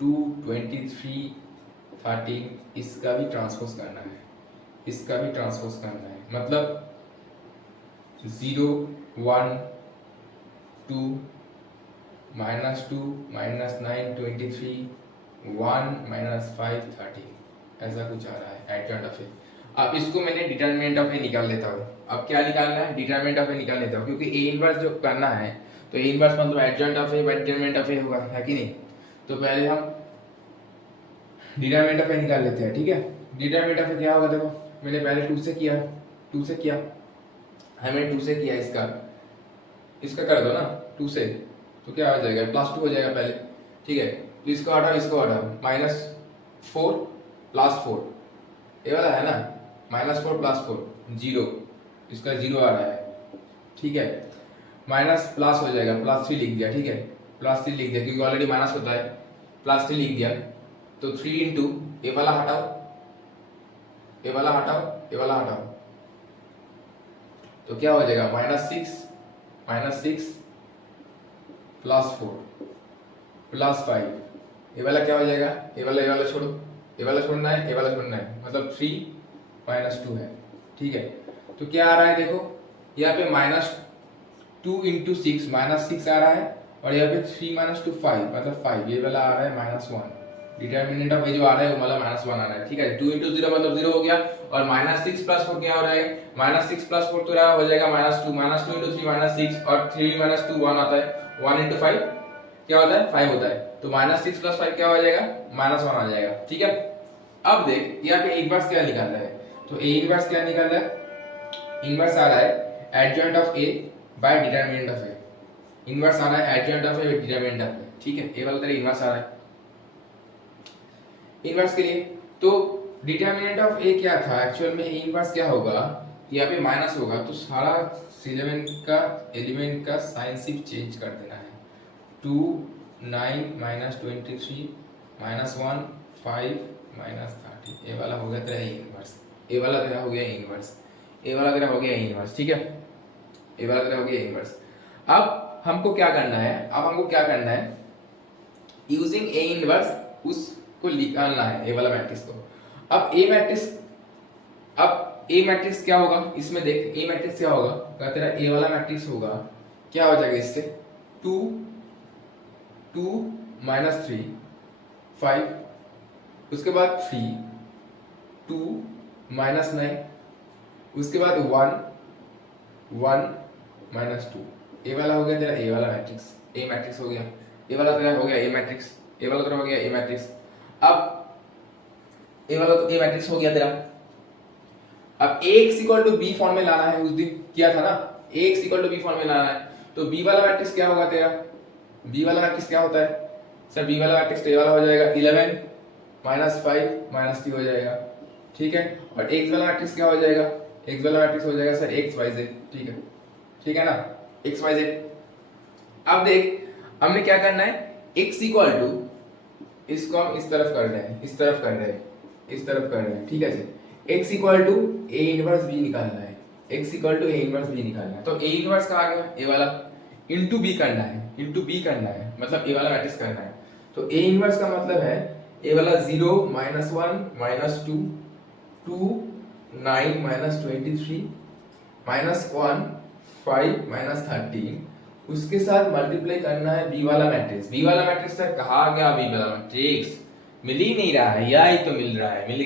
2 23 13, इसका भी ट्रांसपोज करना है, इसका भी ट्रांसपोज करना है, मतलब 0 1 2 -2 -9 23 1 -5 13, ऐसा कुछ आ रहा है एडजॉइंट ऑफ ए। अब इसको मैंने डिटरमिनेंट ऑफ ए निकाल लेता हूँ। अब क्या निकालना है, डिटरमिनेंट ऑफ ए निकाल लेता हूँ, क्योंकि ए इनवर्स जो करना है, तो ए इनवर्स मतलब adjoint of A by determinant of A होगा, है कि नहीं। तो पहले हम डिटरमिनेंट ऑफ ए निकाल लेते हैं, ठीक है। डिटरमिनेंट ऑफ ए क्या होगा, देखो मैंने पहले 2 से किया, 2 से किया, मैंने 2 से किया, इसका कर दो ना 2 से, तो क्या हो जाएगा, +2 हो जाएगा पहले, ठीक है। तो इसको हटाओ, -4 + 4, ये वाला है ना, -4 + 4 0, इसका 0 आ रहा है, ठीक है। माइनस प्लस हो जाएगा, +3 लिख दिया, ठीक है, +3 लिख दिया क्योंकि ऑलरेडी माइनस होता है, +3 लिख दिया। तो 3 इंटू ये वाला हटाओ, ये वाला हटाओ, ये वाला हटाओ, तो क्या हो जाएगा -6 +4 +5, ये वाला क्या हो जाएगा, ये वाला छोड़ो, ये वाला छोड़ना है, ये वाला छोड़ना है, मतलब 3 - 2 है, ठीक है। तो क्या आ रहा है देखो, यहाँ पे -2 × 6 -6 आ रहा है, और यहाँ पे 3 - 2 5 मतलब 5, ये वाला आ रहा है -1। डिटरमिनेंट ऑफ ये जो आ रहा है वो मतलब -1 आ रहा है, ठीक है। 2 × 0 मतलब 0 हो गया, और -6 + 4 क्या हो रहा है, -6 + 4 तो हो जाएगा -2, -2 × 3 -6, और 3 - 2 1 आता है, 1 × 5 क्या होता है 5 होता है, तो -6 + 5 क्या हो जाएगा -1 आ जाएगा, ठीक है। अब देख यहाँ पे इनवर्स क्या निकालना है, तो ए इनवर्स क्या निकालना है, इनवर्स आ रहा है adjoint of A by determinant of A, inverse आ रहा है adjoint of A by determinant of A, ठीक है। ये वाला तेरा इनवर्स आ रहा है इनवर्स के लिए। तो डिटरमिनेंट ऑफ ए क्या था एक्चुअल में, ए इनवर्स क्या होगा, यहाँ पे माइनस होगा, तो सारा एलिमेंट का साइन सिर्फ चेंज कर देना है, 2 9 -23 -1 5 -30, ये वाला हो गया तेरा इनवर्स, ये वाला तेरा हो गया इनवर्स, ये वाला तेरा हो गया इनवर्स, ठीक है, ये वाला तेरा हो गया इनवर्स। अब हमको क्या करना है, यूजिंग ए इनवर्स उसको निकालना है, ए वाला मैट्रिक्स को। अब ए मैट्रिक्स क्या होगा इसमें, देख ए मैट्रिक्स क्या होगा, क्या तेरा ए वाला मैट्रिक्स होगा, क्या हो जाएगा इससे 2 2 -3 5, उसके बाद 3 2 -9, उसके बाद 1 1 -2, ए वाला हो गया तेरा ए वाला मैट्रिक्स, ए मैट्रिक्स हो गया, ए वाला तेरा हो गया ए मैट्रिक्स, ए वाला तेरा हो गया ए मैट्रिक्स। अब ए वाला तो ए मैट्रिक्स हो गया तेरा। अब Ax = b फॉर्म में लाना है, उस दिन किया था ना, Ax = b फॉर्म में लाना है, तो b वाला मैट्रिक्स क्या होगा तेरा, b वाला मैट्रिक्स क्या होता है सर, b वाला मैट्रिक्स तो ये वाला हो जाएगा 11 -5 -3 हो जाएगा, ठीक है। और x वाला मैट्रिक्स क्या हो जाएगा, x वाला मैट्रिक्स हो जाएगा सर x y z, ठीक है ना, x y z। अब देख हमने क्या करना है, x = इसको हम इस तरफ कर रहे हैं, इस तरफ कर रहे हैं, ठीक है जी। x = a इनवर्स b निकालना है, x = a इनवर्स b निकालना है, तो a इनवर्स का आ गया a वाला, इनटू b करना है, मतलब a वाला मैट्रिक्स करना है। तो a इनवर्स का मतलब है a वाला 0 -1 -2 2 9 -23 -1 5 -13, उसके साथ मल्टीप्लाई करना है b वाला मैट्रिक्स। b वाला मैट्रिक्स सर कहाँ गया, b वाला मैट्रिक्स मिल ही नहीं रहा है, या ही तो मिल रहा है, मिल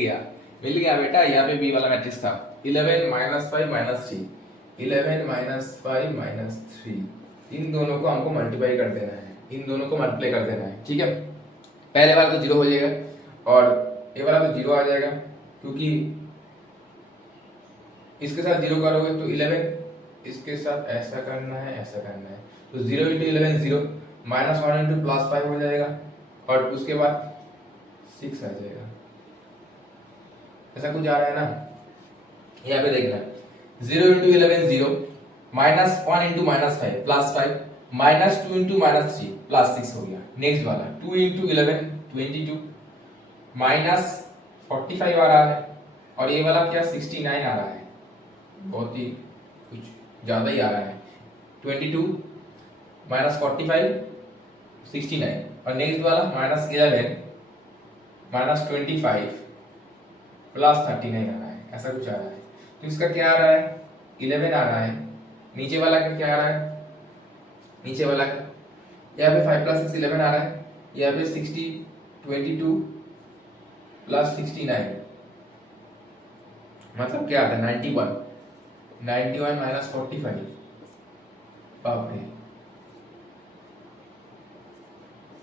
गया बेटा, यहाँ पे b वाला मैट्रिक्स था 11 -5 -3 11 -5 -3, इन दोनों को हमको मल्टीप्लाई कर देना है, ठीक है। पहले वाला तो 0 हो जाएगा, और ये वाला तो 0 आ जाएगा, क्योंकि इसके साथ 0 करोगे तो 11, इसके साथ ऐसा करना है, तो 0 × 11 0, -1 × +5 हो जाएगा, और उसके बाद 6 आ जाएगा, ऐसा कुछ आ रहा है ना, यहाँ पे देखना 0 × 11 0, -1 × -5 +5, -2 × -3 +6 हो गया। नेक्स्ट वाला 2 × 11 22, -45 आ रहा है, और ये वाला क्या 69 आ रहा है, बहुत ही कुछ ज्यादा ही आ रहा है, 22 -45 69, और नेक्स्ट वाला -11 -25 +39 आ रहा है, ऐसा कुछ आ रहा है। तो इसका क्या आ रहा है 11 आ रहा है, नीचे वाला का क्या आ रहा है, नीचे वाला का यहाँ पे 5 + 6 11 आ रहा है, यहाँ पे 22 + 69 मतलब क्या आता है 91 -45, बाप रे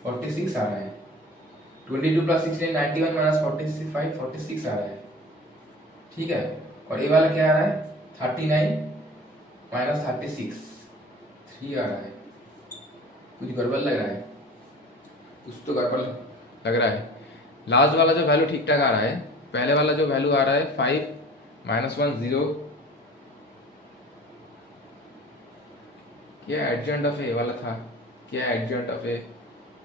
46 आ रहा है, 22 + 69 91 -45 46 आ रहा है, ठीक है। और ये वाला क्या आ रहा है 39 -36 3 आ रहा है, कुछ गड़बड़ लग रहा है, कुछ तो गड़बड़ लग रहा है। लास्ट वाला जो वैल्यू ठीक ठाक आ रहा है, पहले वाला जो वैल्यू आ रहा है 5 -1 0, क्या एडजॉइंट ऑफ ए वाला था, क्या एडजॉइंट ऑफ ए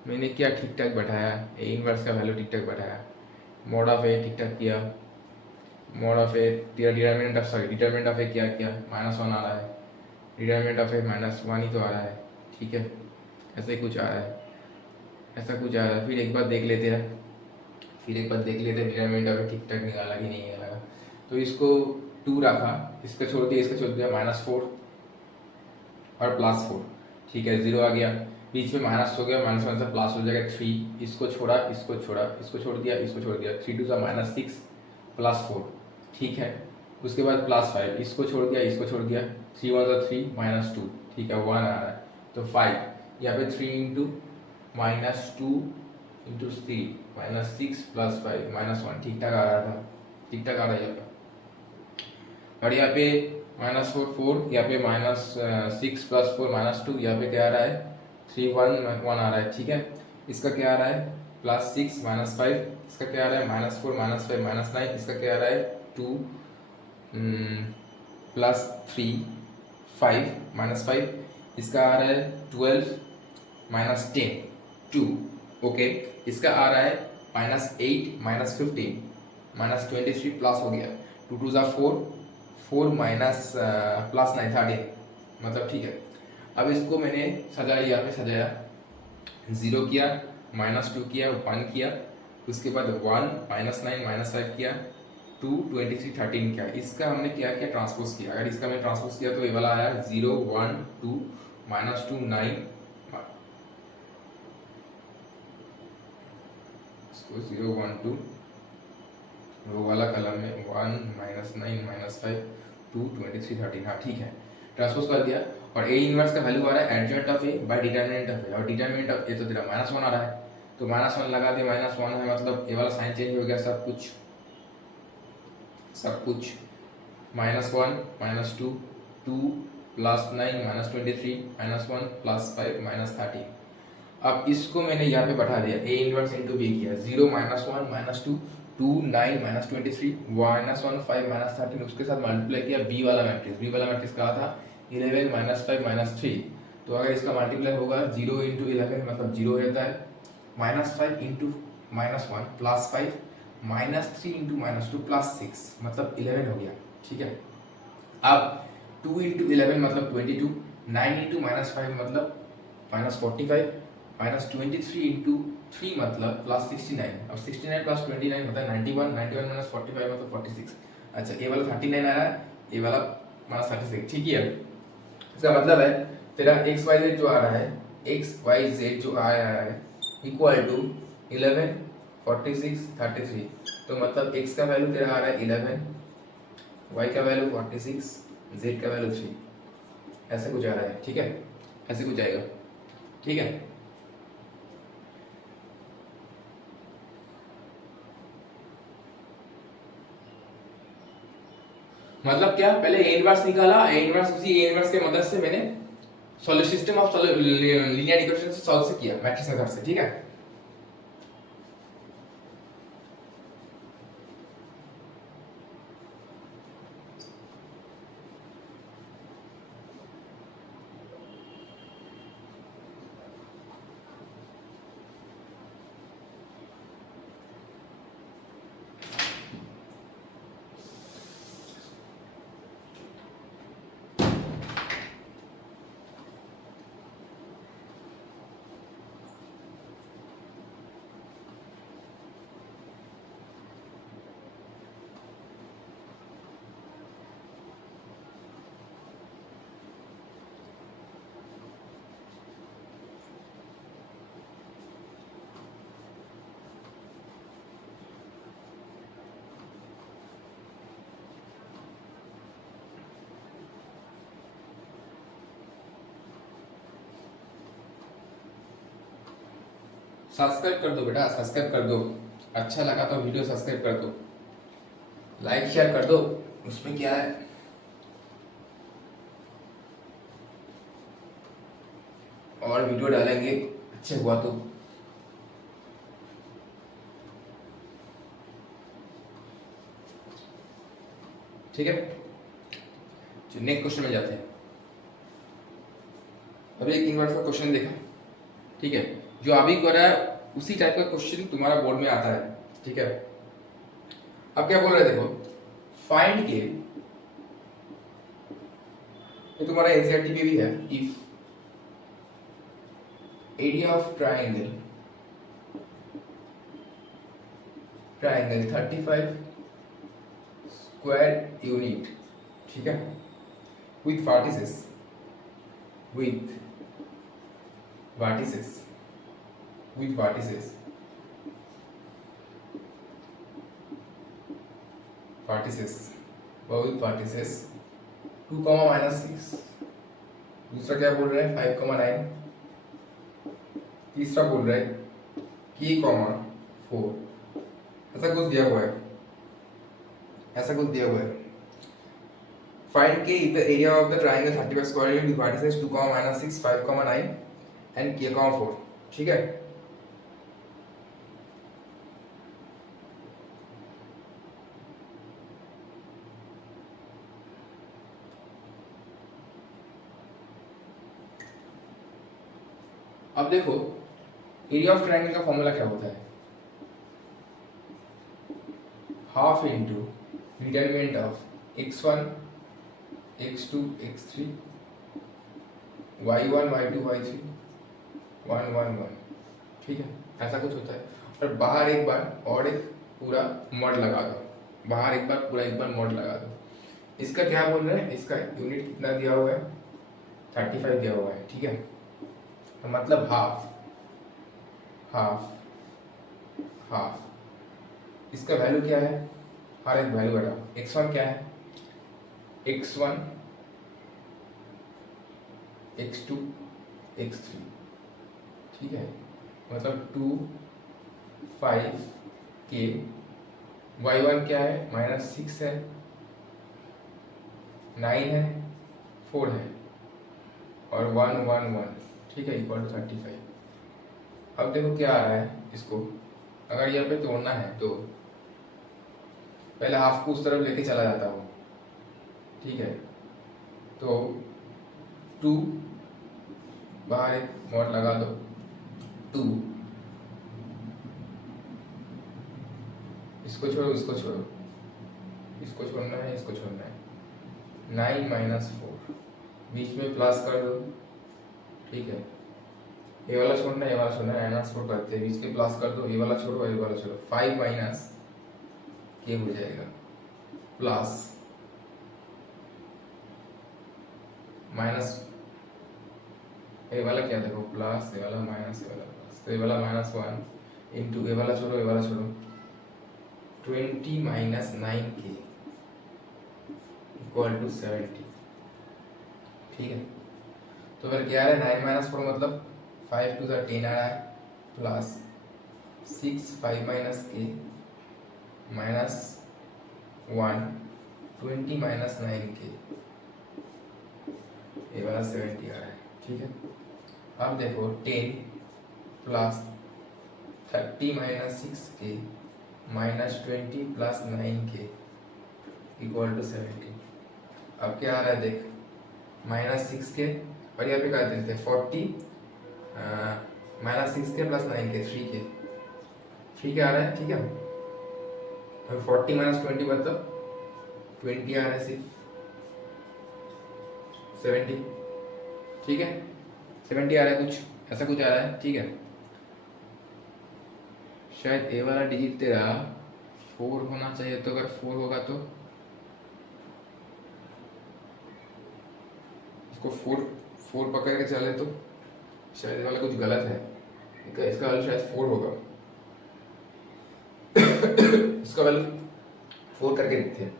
मैंने क्या ठीक ठाक बैठाया, ए इनवर्स का वैल्यू ठीक ठाक बैठाया, मॉड ऑफ ए ठीक ठाक किया, mod of A determinant of A क्या किया, -1 आ रहा है, डिटरमिनेंट ऑफ ए -1 ही तो आ रहा है, ठीक है, ऐसे ही कुछ आ रहा है, ऐसा कुछ आ रहा है। फिर एक बार देख लेते हैं, डिटरमिनेंट ऑफ ए ठीक ठाक निकाला कि नहीं निकाला। तो इसको 2 रखा, इसका छोड़ दिया, इसका छोड़ दिया, -4 और +4, ठीक है, 0 आ गया, बीच में माइनस हो गया, -1 से प्लस हो जाएगा 3, इसको छोड़ा, इसको छोड़ा, इसको छोड़ दिया, इसको छोड़ दिया, 3 2 -6 +4, ठीक है। उसके बाद +5, इसको छोड़ दिया, इसको छोड़ दिया, 3 1 3 -2, ठीक है, 1 आ रहा है, तो 5 यहाँ पे 3 इंटू -2 इंटू 3 -6 + 5 -1, ठीक ठाक आ रहा था, ठीक ठाक आ रहा है यहाँ पे। और यहाँ पे -4 4, यहाँ पे -6 + 4 -2, यहाँ पे क्या आ रहा है 3 1 1 आ रहा है, ठीक है। इसका क्या आ रहा है +6 -5, इसका क्या आ रहा है -4 -5 -9, इसका क्या आ रहा है 2 +3 5 -5, इसका आ रहा है 12 -10 2, ओके। इसका आ रहा है -8 -15 -23 प्लस हो गया, 2 2 4 4 माइनस +9 13, मतलब ठीक है। अब इसको मैंने सजाया, यहाँ पे सजाया, 0 किया, -2 किया, 1 किया, उसके बाद 1 -9 -5 किया, 2 23 13 किया। इसका हमने क्या किया ट्रांसपोज किया, अगर इसका मैं ट्रांसपोज किया तो ये वाला आया 0 1 2 -2 9, इसको 0 1 2 वो वाला कलम में 1 -9 -5 2 23 13, हाँ ठीक है, ट्रांसपोज कर दिया। और ए इनवर्स का वैल्यू आ रहा है adjoint of A by determinant of A, और डिटरमिनेंट ऑफ ए तो तेरा -1 आ रहा है, तो -1 लगा दिया, -1 है मतलब ए वाला साइन चेंज हो गया, सब कुछ -1 -2 2 +9 -23 -1 +5 -13। अब इसको मैंने यहाँ पे बैठा दिया, ए इनवर्स इंटू बी किया, 0 -1 -2 2 9 -23 -1 5 -13, उसके साथ मल्टीप्लाई किया बी वाला मैट्रिक्स कहा था 11 -5 -3, तो अगर इसका मल्टीप्लाई होगा 0 इंटू 11 मतलब 0 रहता है, -5 इंटू -1 +5 -3 इंटू -2 +6 मतलब 11 हो गया, ठीक है। अब 2 इंटू 11 मतलब 22, 9 इंटू -5 मतलब -45, -23 इंटू 3 मतलब +69, अब 69 + 29 होता है 91, 91 - 45 मतलब 46। अच्छा ये वाला 39 आ रहा है, ये वाला -36, ठीक है। इसका मतलब है तेरा XYZ जो आ रहा है, XYZ जो आ रहा है इक्वल टू 11 46 33, तो मतलब x का वैल्यू तेरा आ रहा है 11, y का वैल्यू 46, z का वैल्यू 3, ऐसे कुछ आ रहा है, ठीक है, ऐसे कुछ आएगा, ठीक है। मतलब क्या, पहले ए इनवर्स निकाला, ए इनवर्स, उसी ए इनवर्स के मदद से मैंने सिस्टम ऑफ लीनियर इक्वेशन से सॉल्व से किया मैट्रिक्स मेथड से, ठीक है। सब्सक्राइब कर दो बेटा, सब्सक्राइब कर दो, अच्छा लगा तो वीडियो सब्सक्राइब कर दो, लाइक शेयर कर दो, उसमें क्या है। और वीडियो डालेंगे अच्छे हुआ तो। ठीक है, नेक्स्ट क्वेश्चन में जाते हैं। अभी एक इन्वर्स का क्वेश्चन देखा, ठीक है, जो अभी कर रहा है उसी टाइप का क्वेश्चन तुम्हारा बोर्ड में आता है, ठीक है। अब क्या बोल रहे हैं देखो, फाइंड के, ये तुम्हारा एनसीईआरटी में भी है, if area of triangle 35 square unit, ठीक है, with vertices with vertices with vertices with vertices 2, -6, दूसरा क्या बोल रहा है 5, 9, तीसरा बोल रहा है k, 4, ऐसा कुछ दिया हुआ है, ऐसा कुछ दिया हुआ है। Find k if the area of the triangle 35 square unit with vertices 2, -6, 5, 9 and k, 4, ठीक है। अब देखो एरिया ऑफ ट्रायंगल का फॉर्मूला क्या होता है, half into determinant of x1 x2 x3 y1 y2 y3 1 1 1, ठीक है, ऐसा कुछ होता है। और बाहर एक बार और एक पूरा मॉड लगा दो, बाहर एक बार पूरा एक बार मॉड लगा दो। इसका क्या बोल रहे हैं, इसका यूनिट कितना दिया हुआ है 35 दिया हुआ है, ठीक है, तो मतलब हाफ हाफ हाफ, इसका वैल्यू क्या है, हर एक वैल्यू बताओ। x1 क्या है, x1 x2 x3, ठीक है, मतलब 2 5 k, y1 क्या है -6 है, 9 है, 4 है और 1 1 1, ठीक है, इक्वल टू 35। अब देखो क्या आ रहा है, इसको अगर यहाँ पे तोड़ना है तो पहले हाफ को उस तरफ लेके चला जाता हूँ, ठीक है, तो 2 बाहर एक मॉड लगा दो, 2, इसको छोड़ो इसको छोड़ो, इसको छोड़ना है इसको छोड़ना है, 9 -4, बीच में प्लस कर दो, ठीक है, ये वाला छोड़ना है ये वाला छोड़ना है, -4 करते हैं, बीच के प्लस कर दो, ये वाला छोड़ो ये वाला छोड़ो, 5 k हो जाएगा, प्लस माइनस, ये वाला क्या देखो प्लस, ये वाला माइनस, ये वाला प्लस, तो ये वाला -1 इंटू ये वाला छोड़ो ये वाला छोड़ो, 20 -9k इक्वल टू 70, ठीक है। तो फिर क्या आ रहा है 9 -4 मतलब 5 to the 10 आ रहा है, प्लस 6 5 k -1 20 -9k, ये वाला 70 आ रहा है, ठीक है। अब देखो 10 plus 30 -6k -20 plus 9k equal to 70। अब क्या आ रहा है देख, -6k और यहाँ पे कर देते हैं 40 -6k प्लस 9k 3k, ठीक है आ रहा है, ठीक है। अब 40 -20 मतलब 20 आ रहा है, सिर्फ 70, ठीक है, 70 आ रहा है, कुछ ऐसा कुछ आ रहा है, ठीक है। शायद ए वाला डिजिट तेरा 4 होना चाहिए, तो अगर 4 होगा तो इसको 4 पकड़ के चले तो शायद वाला कुछ गलत है, इसका वैल्यू शायद 4 होगा। इसका वैल्यू 4 करके देखते हैं,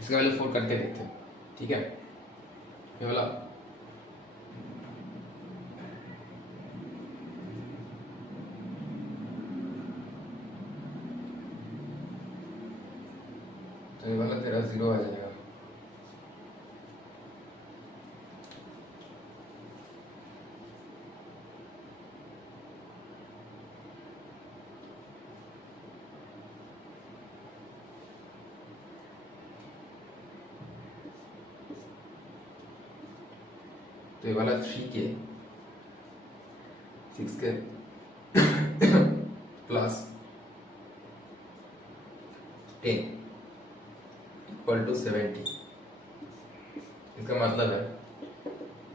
इसका वैल्यू 4 करके देखते हैं, ठीक है। ये वाला तो ये वाला तेरा 0 आ जाएगा, तो ये वाला 3k 6k plus 10 equal to 70। इसका मतलब है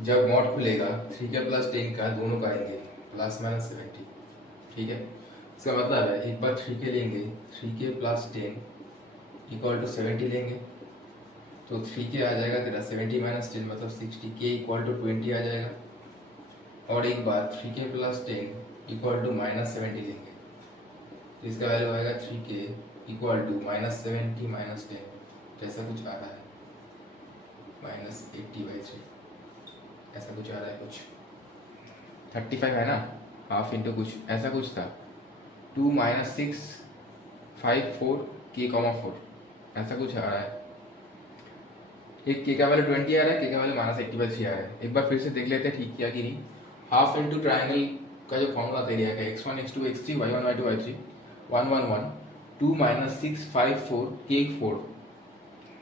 जब मॉड खुलेगा 3k प्लस 10 का दोनों का आएंगे प्लस माइनस 70, ठीक है। इसका मतलब है एक बार 3k लेंगे, 3k प्लस 10 इक्वल टू 70 लेंगे, तो 3k आ जाएगा तेरा 70 माइनस 10 मतलब 60, k इक्वल टू 20 आ जाएगा। और एक बार 3k plus 10 equal to minus 70 लेंगे, तो इसका वैल्यू आएगा 3k equal to minus 70 minus 10, जैसा कुछ आ रहा है माइनस 80/3, ऐसा कुछ आ रहा है, कुछ 35 है ना, हाफ इंटू कुछ ऐसा कुछ था, 2 माइनस 6 5 4 k, 4 ऐसा कुछ आ रहा है। एक के का वैल्यू 20 आ रहा है, के का वैल्यू माइनस 80/3 आ रहा है। एक बार फिर से देख लेते हैं ठीक किया कि नहीं। हाफ इंटू ट्राइंगल का जो फॉर्मूला दे दिया है x1 x2 x3 y1 y2 y3 1 1 1 2 minus 6 5 4 k 4,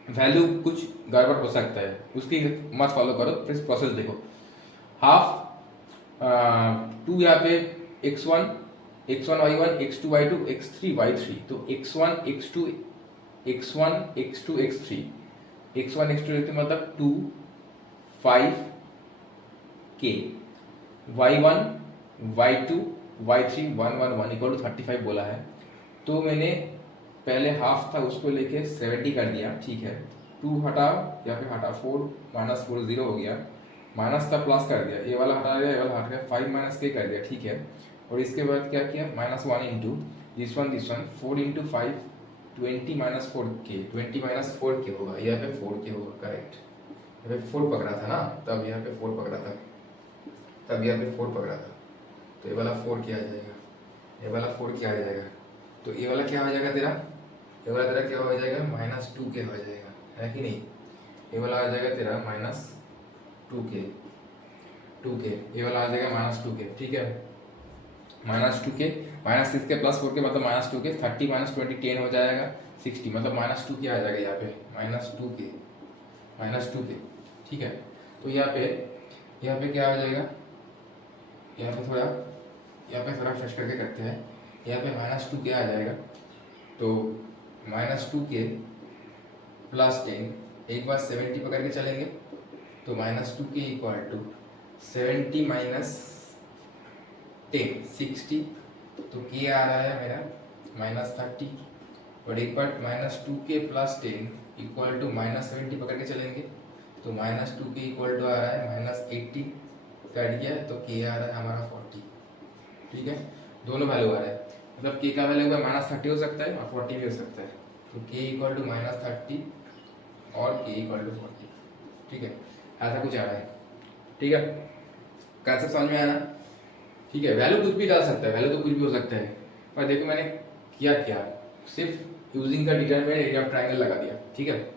value कुछ गड़बड़ हो सकता है, उसकी मत फॉलो करो, फिर प्रोसेस देखो। हाफ 2 यहाँ पे x1 y1 x2 y2 x3 y3, तो x1 x2 x3 मतलब 2 5 k, y1 y2 y3 1 1 1 equal to 35 बोला है। तो मैंने पहले हाफ था उसको लेके 70 कर दिया, ठीक है। 2 हटा, यहाँ पे हटा 4 माइनस 4 0 हो गया, माइनस था प्लस कर दिया, ये वाला हटा दिया, ये वाला हट गया, 5 माइनस के कर दिया, ठीक है। और इसके बाद क्या किया, minus 1 into this one 4 into 5 20 minus 4k, 20 minus 4k होगा, यहाँ पे 4k होगा, करेक्ट। यहाँ पे 4 पकड़ा था ना, तब यहाँ पे 4 पकड़ा था, तब यहाँ पे 4 पकड़ा था, तो ये वाला 4 क्या आ जाएगा, ये वाला 4 क्या आ जाएगा, तो ये वाला क्या हो जाएगा तेरा, ये वाला तेरा क्या हो जाएगा, माइनस 2k हो जाएगा, है कि नहीं। ये वाला आ जाएगा तेरा माइनस 2k, ये वाला आ जाएगा माइनस 2k, ठीक है। Minus 2k minus 6k plus 4k मतलब माइनस 2k, 30 माइनस 20 10 हो जाएगा 60, मतलब माइनस 2k आ जाएगा यहाँ पे, माइनस 2k, ठीक है। तो यहाँ पे क्या आ जाएगा, यहाँ पे थोड़ा फ्रेश करके करते हैं, यहाँ पे माइनस 2k आ जाएगा, तो माइनस 2k प्लस 10, एक बार 70 पकड़ के चलेंगे, तो minus 2k equal to 70 minus 10 60, तो k आ रहा है मेरा माइनस 30, और एक बार minus 2k plus 10 equal to minus 70 पकड़ के चलेंगे, तो माइनस 2k इक्वल टू आ रहा है माइनस 80, कट गया, तो k आ रहा है हमारा 40, ठीक है। दोनों वैल्यू आ रहा है, मतलब k का वैल्यू माइनस 30 हो सकता है और 40 भी हो सकता है, तो k इक्वल टू माइनस 30 और k इक्वल टू 40, ठीक है। ऐसा कुछ आ रहा है, ठीक है। कैसे समझ में आना, ठीक है। वैल्यू कुछ भी डाल सकता है, वैल्यू तो कुछ भी हो सकता है, पर देखो मैंने क्या सिर्फ यूजिंग का डिटरमिनेंट एरिया ऑफ ट्रायंगल लगा दिया, ठीक है।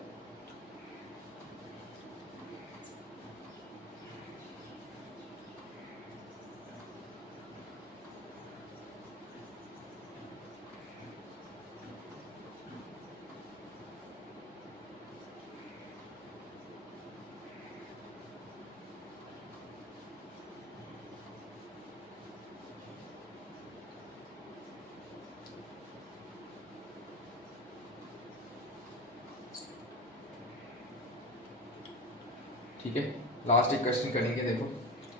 ठीक है, लास्ट एक क्वेश्चन करेंगे, देखो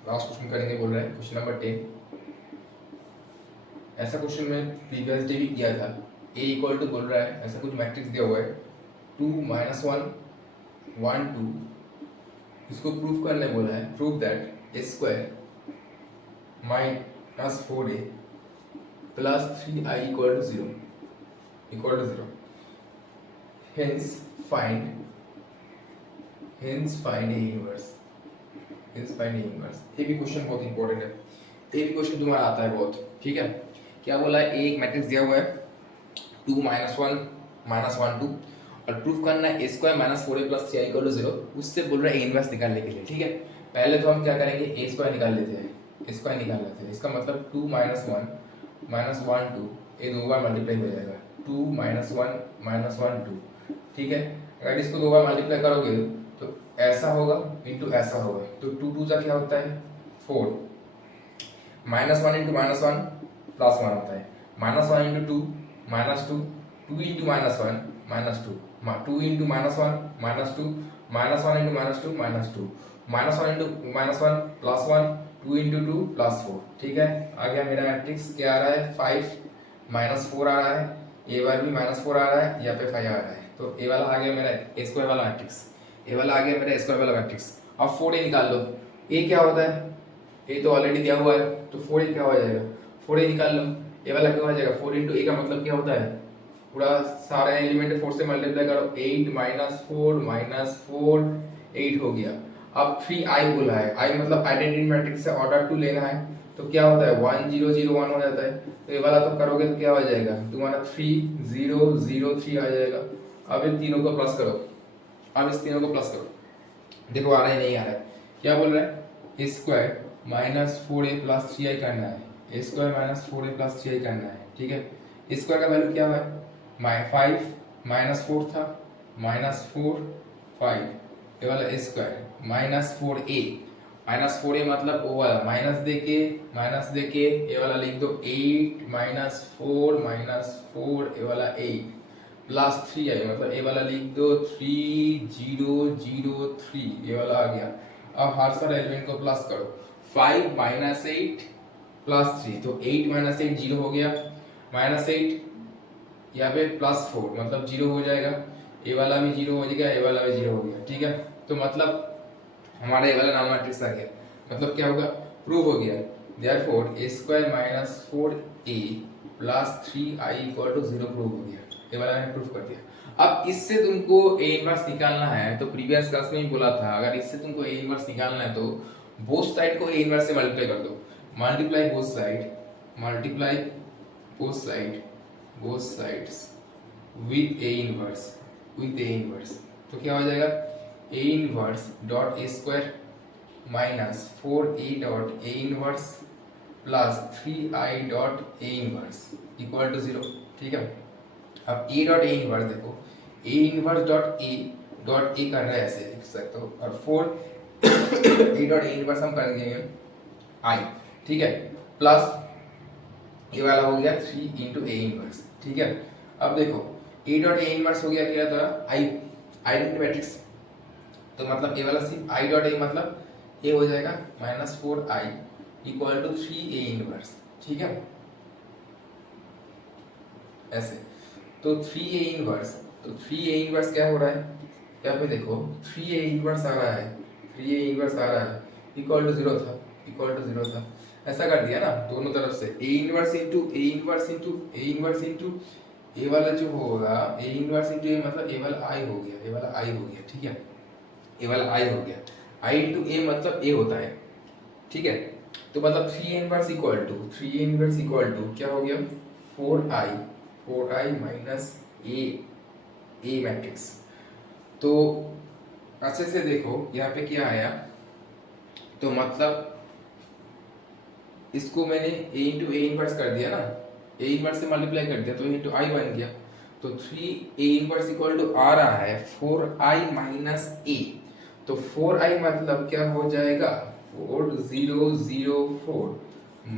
लास्ट क्वेश्चन करेंगे, बोल रहा है क्वेश्चन नंबर 10। ऐसा क्वेश्चन मैं प्रीवियस डे भी किया था, a इक्वल टू बोल रहा है, ऐसा कुछ मैट्रिक्स दिया हुआ है 2 माइनस 1 1 2, इसको प्रूफ करने बोला है, proof that a square minus 4a plus 3i equal to 0, hence find a inverse, ये भी क्वेश्चन बहुत इंपॉर्टेंट है, ये भी क्वेश्चन तुम्हारा आता है बहुत, ठीक है। क्या बोला है, एक मैट्रिक्स दिया हुआ है 2 माइनस 1 माइनस 1 2, और प्रूफ करना है a square minus 4a plus 3i equal to 0, उससे बोल रहा है a इनवर्स निकालने के लिए, ठीक है। पहले तो हम क्या करेंगे, a स्क्वायर निकाल लेते हैं, इसका मतलब 2 माइनस 1 माइनस 1 2, ये दो बार मल्टीप्लाई हो जाएगा, 2 माइनस 1 माइनस 1 2, ठीक है। अगर इसको दो बार मल्टीप्लाई करोगे तो ऐसा होगा इंटू ऐसा होगा, तो 2 2 का क्या होता है 4, -1 इंटू -1 +1 होता है, -1 into 2 -2, 2 into -1 -2, 2 into -1 -2, -1 into -2 -2, -1 into -1 +1, 2 into 2 +4। ठीक है, आ गया मेरा मैट्रिक्स। क्या आ रहा है 5 -4 आ रहा है, ए बार भी -4 आ रहा है, यहाँ पे 5 आ रहा है, तो ए वाला आ गया मेरा ए स्क्वायर वाला मैट्रिक्स, ए वाला आ गया मेरा स्क्वायर वाला मैट्रिक्स। अब 4a निकाल लो, ए क्या होता है, ए तो ऑलरेडी दिया हुआ है, तो 4a क्या हो जाएगा 4a निकाल लो, ए वाला क्या हो जाएगा 4 इंटू ए का मतलब क्या होता है पूरा सारे एलिमेंट 4 से मल्टीप्लाई करो, 8 -4 -4 8 हो गया। अब 3i बोला है, i मतलब आइडेंटिटी मैट्रिक्स से ऑर्डर 2 लेना है, तो क्या होता है 1 0 0 1 हो जाता है, तो ये वाला तो करोगे तो क्या हो जाएगा तुम्हारा 3 0 0 3 आ जाएगा। अब इन तीनों को प्लस करो, अब इस तीनों को प्लस करो, देखो आ रहा है नहीं आ रहा है, क्या बोल रहा है स्क्वायर -4a + 3i करना है, a स्क्वायर -4a + 3i करना है। ठीक है, स्क्वायर का वैल्यू क्या है 5 -4 था, -4 5, ये वाला स्क्वायर -4a मतलब ओ वाला माइनस दे के ये वाला लिख दो 8 -4 ये वाला 8 प्लस 3i मतलब ये वाला लिख दो 3 0 0 3, ये वाला आ गया। अब हर सारे एलिमेंट को प्लस करो, 5 -8 प्लस 3, तो 8 -8 0 हो गया, -8 यहाँ पे +4 मतलब 0 हो जाएगा, ये वाला भी 0 हो जाएगा, ये वाला भी 0 हो गया। ठीक है, तो मतलब हमारा ये वाला नॉर्मल मैट्रिक्स आ गया, मतलब क्या होगा प्रूव हो गया, therefore a square -4a + 3i = 0 prove हो गया, ये वाला मैंने प्रूफ कर दिया। अब इससे तुमको a इनवर्स निकालना है, तो प्रीवियस क्लास में ही बोला था अगर इससे तुमको a इनवर्स निकालना है तो बोथ साइड को a इनवर्स से मल्टीप्लाई कर दो, multiply both sides with a inverse, तो क्या हो जाएगा a inverse dot a square -4a dot a inverse plus 3i dot a inverse equal to 0। ठीक है, अब a डॉट a इनवर्स देखो, a इनवर्स डॉट a कर रहा है ऐसे लिख सकते हो, और 4 a डॉट a इनवर्स हम कर देंगे i। ठीक है, प्लस ये वाला हो गया 3 इंटू a इनवर्स। ठीक है, अब देखो a डॉट a इनवर्स हो गया क्या था आइडेंटिटी मैट्रिक्स, तो मतलब ये वाला सिर्फ i डॉट a मतलब ये हो जाएगा -4i equal to 3a inverse. ठीक है, ऐसे तो 3a इनवर्स क्या हो रहा है, यहाँ पे देखो 3a इनवर्स आ रहा है इक्वल टू 0 था, ऐसा कर दिया ना दोनों तरफ से, a इनवर्स इंटू ए वाला जो होगा a इनवर्स इंटू a मतलब a वाला i हो गया, ठीक है, a वाला i हो गया, i इंटू a मतलब a होता है। ठीक है, तो मतलब 3a इनवर्स इक्वल टू क्या हो गया 4i माइनस a मैट्रिक्स। तो अच्छे से देखो यहाँ पे क्या आया, तो मतलब इसको मैंने a इंटू a इनवर्स कर दिया ना, a इनवर्स से मल्टीप्लाई कर दिया तो इंटू i बन गया, तो 3a इनवर्स इक्वल टू आ रहा है 4i माइनस a, तो 4i मतलब क्या हो जाएगा 4004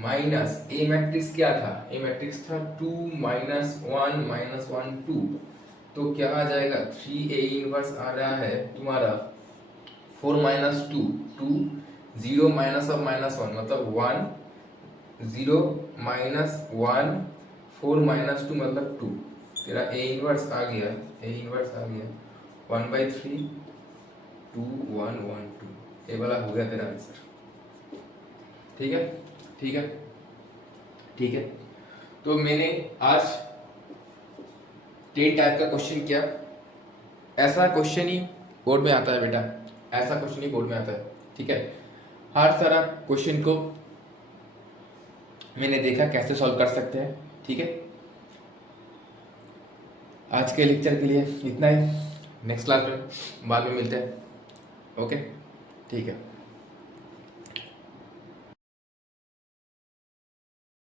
माइनस a मैट्रिक्स क्या था, a मैट्रिक्स था 2 -1 2, तो क्या आ जाएगा 3a इनवर्स आ रहा है तुम्हारा 4 - 2 2 0 माइनस ऑफ -1 मतलब 1 0 -1 4 - 2 मतलब 2, तेरा a इनवर्स आ गया 1/3 2 1 1 2, ये वाला हो गया तेरा आंसर। ठीक है, तो मैंने आज 10 टाइप का क्वेश्चन किया, ऐसा क्वेश्चन ही बोर्ड में आता है बेटा, ऐसा क्वेश्चन ही बोर्ड में आता है। ठीक है, हर सारा क्वेश्चन को मैंने देखा कैसे सॉल्व कर सकते हैं। ठीक है, आज के लेक्चर के लिए इतना ही, नेक्स्ट क्लास में बाद में मिलते हैं। ओके, ठीक है।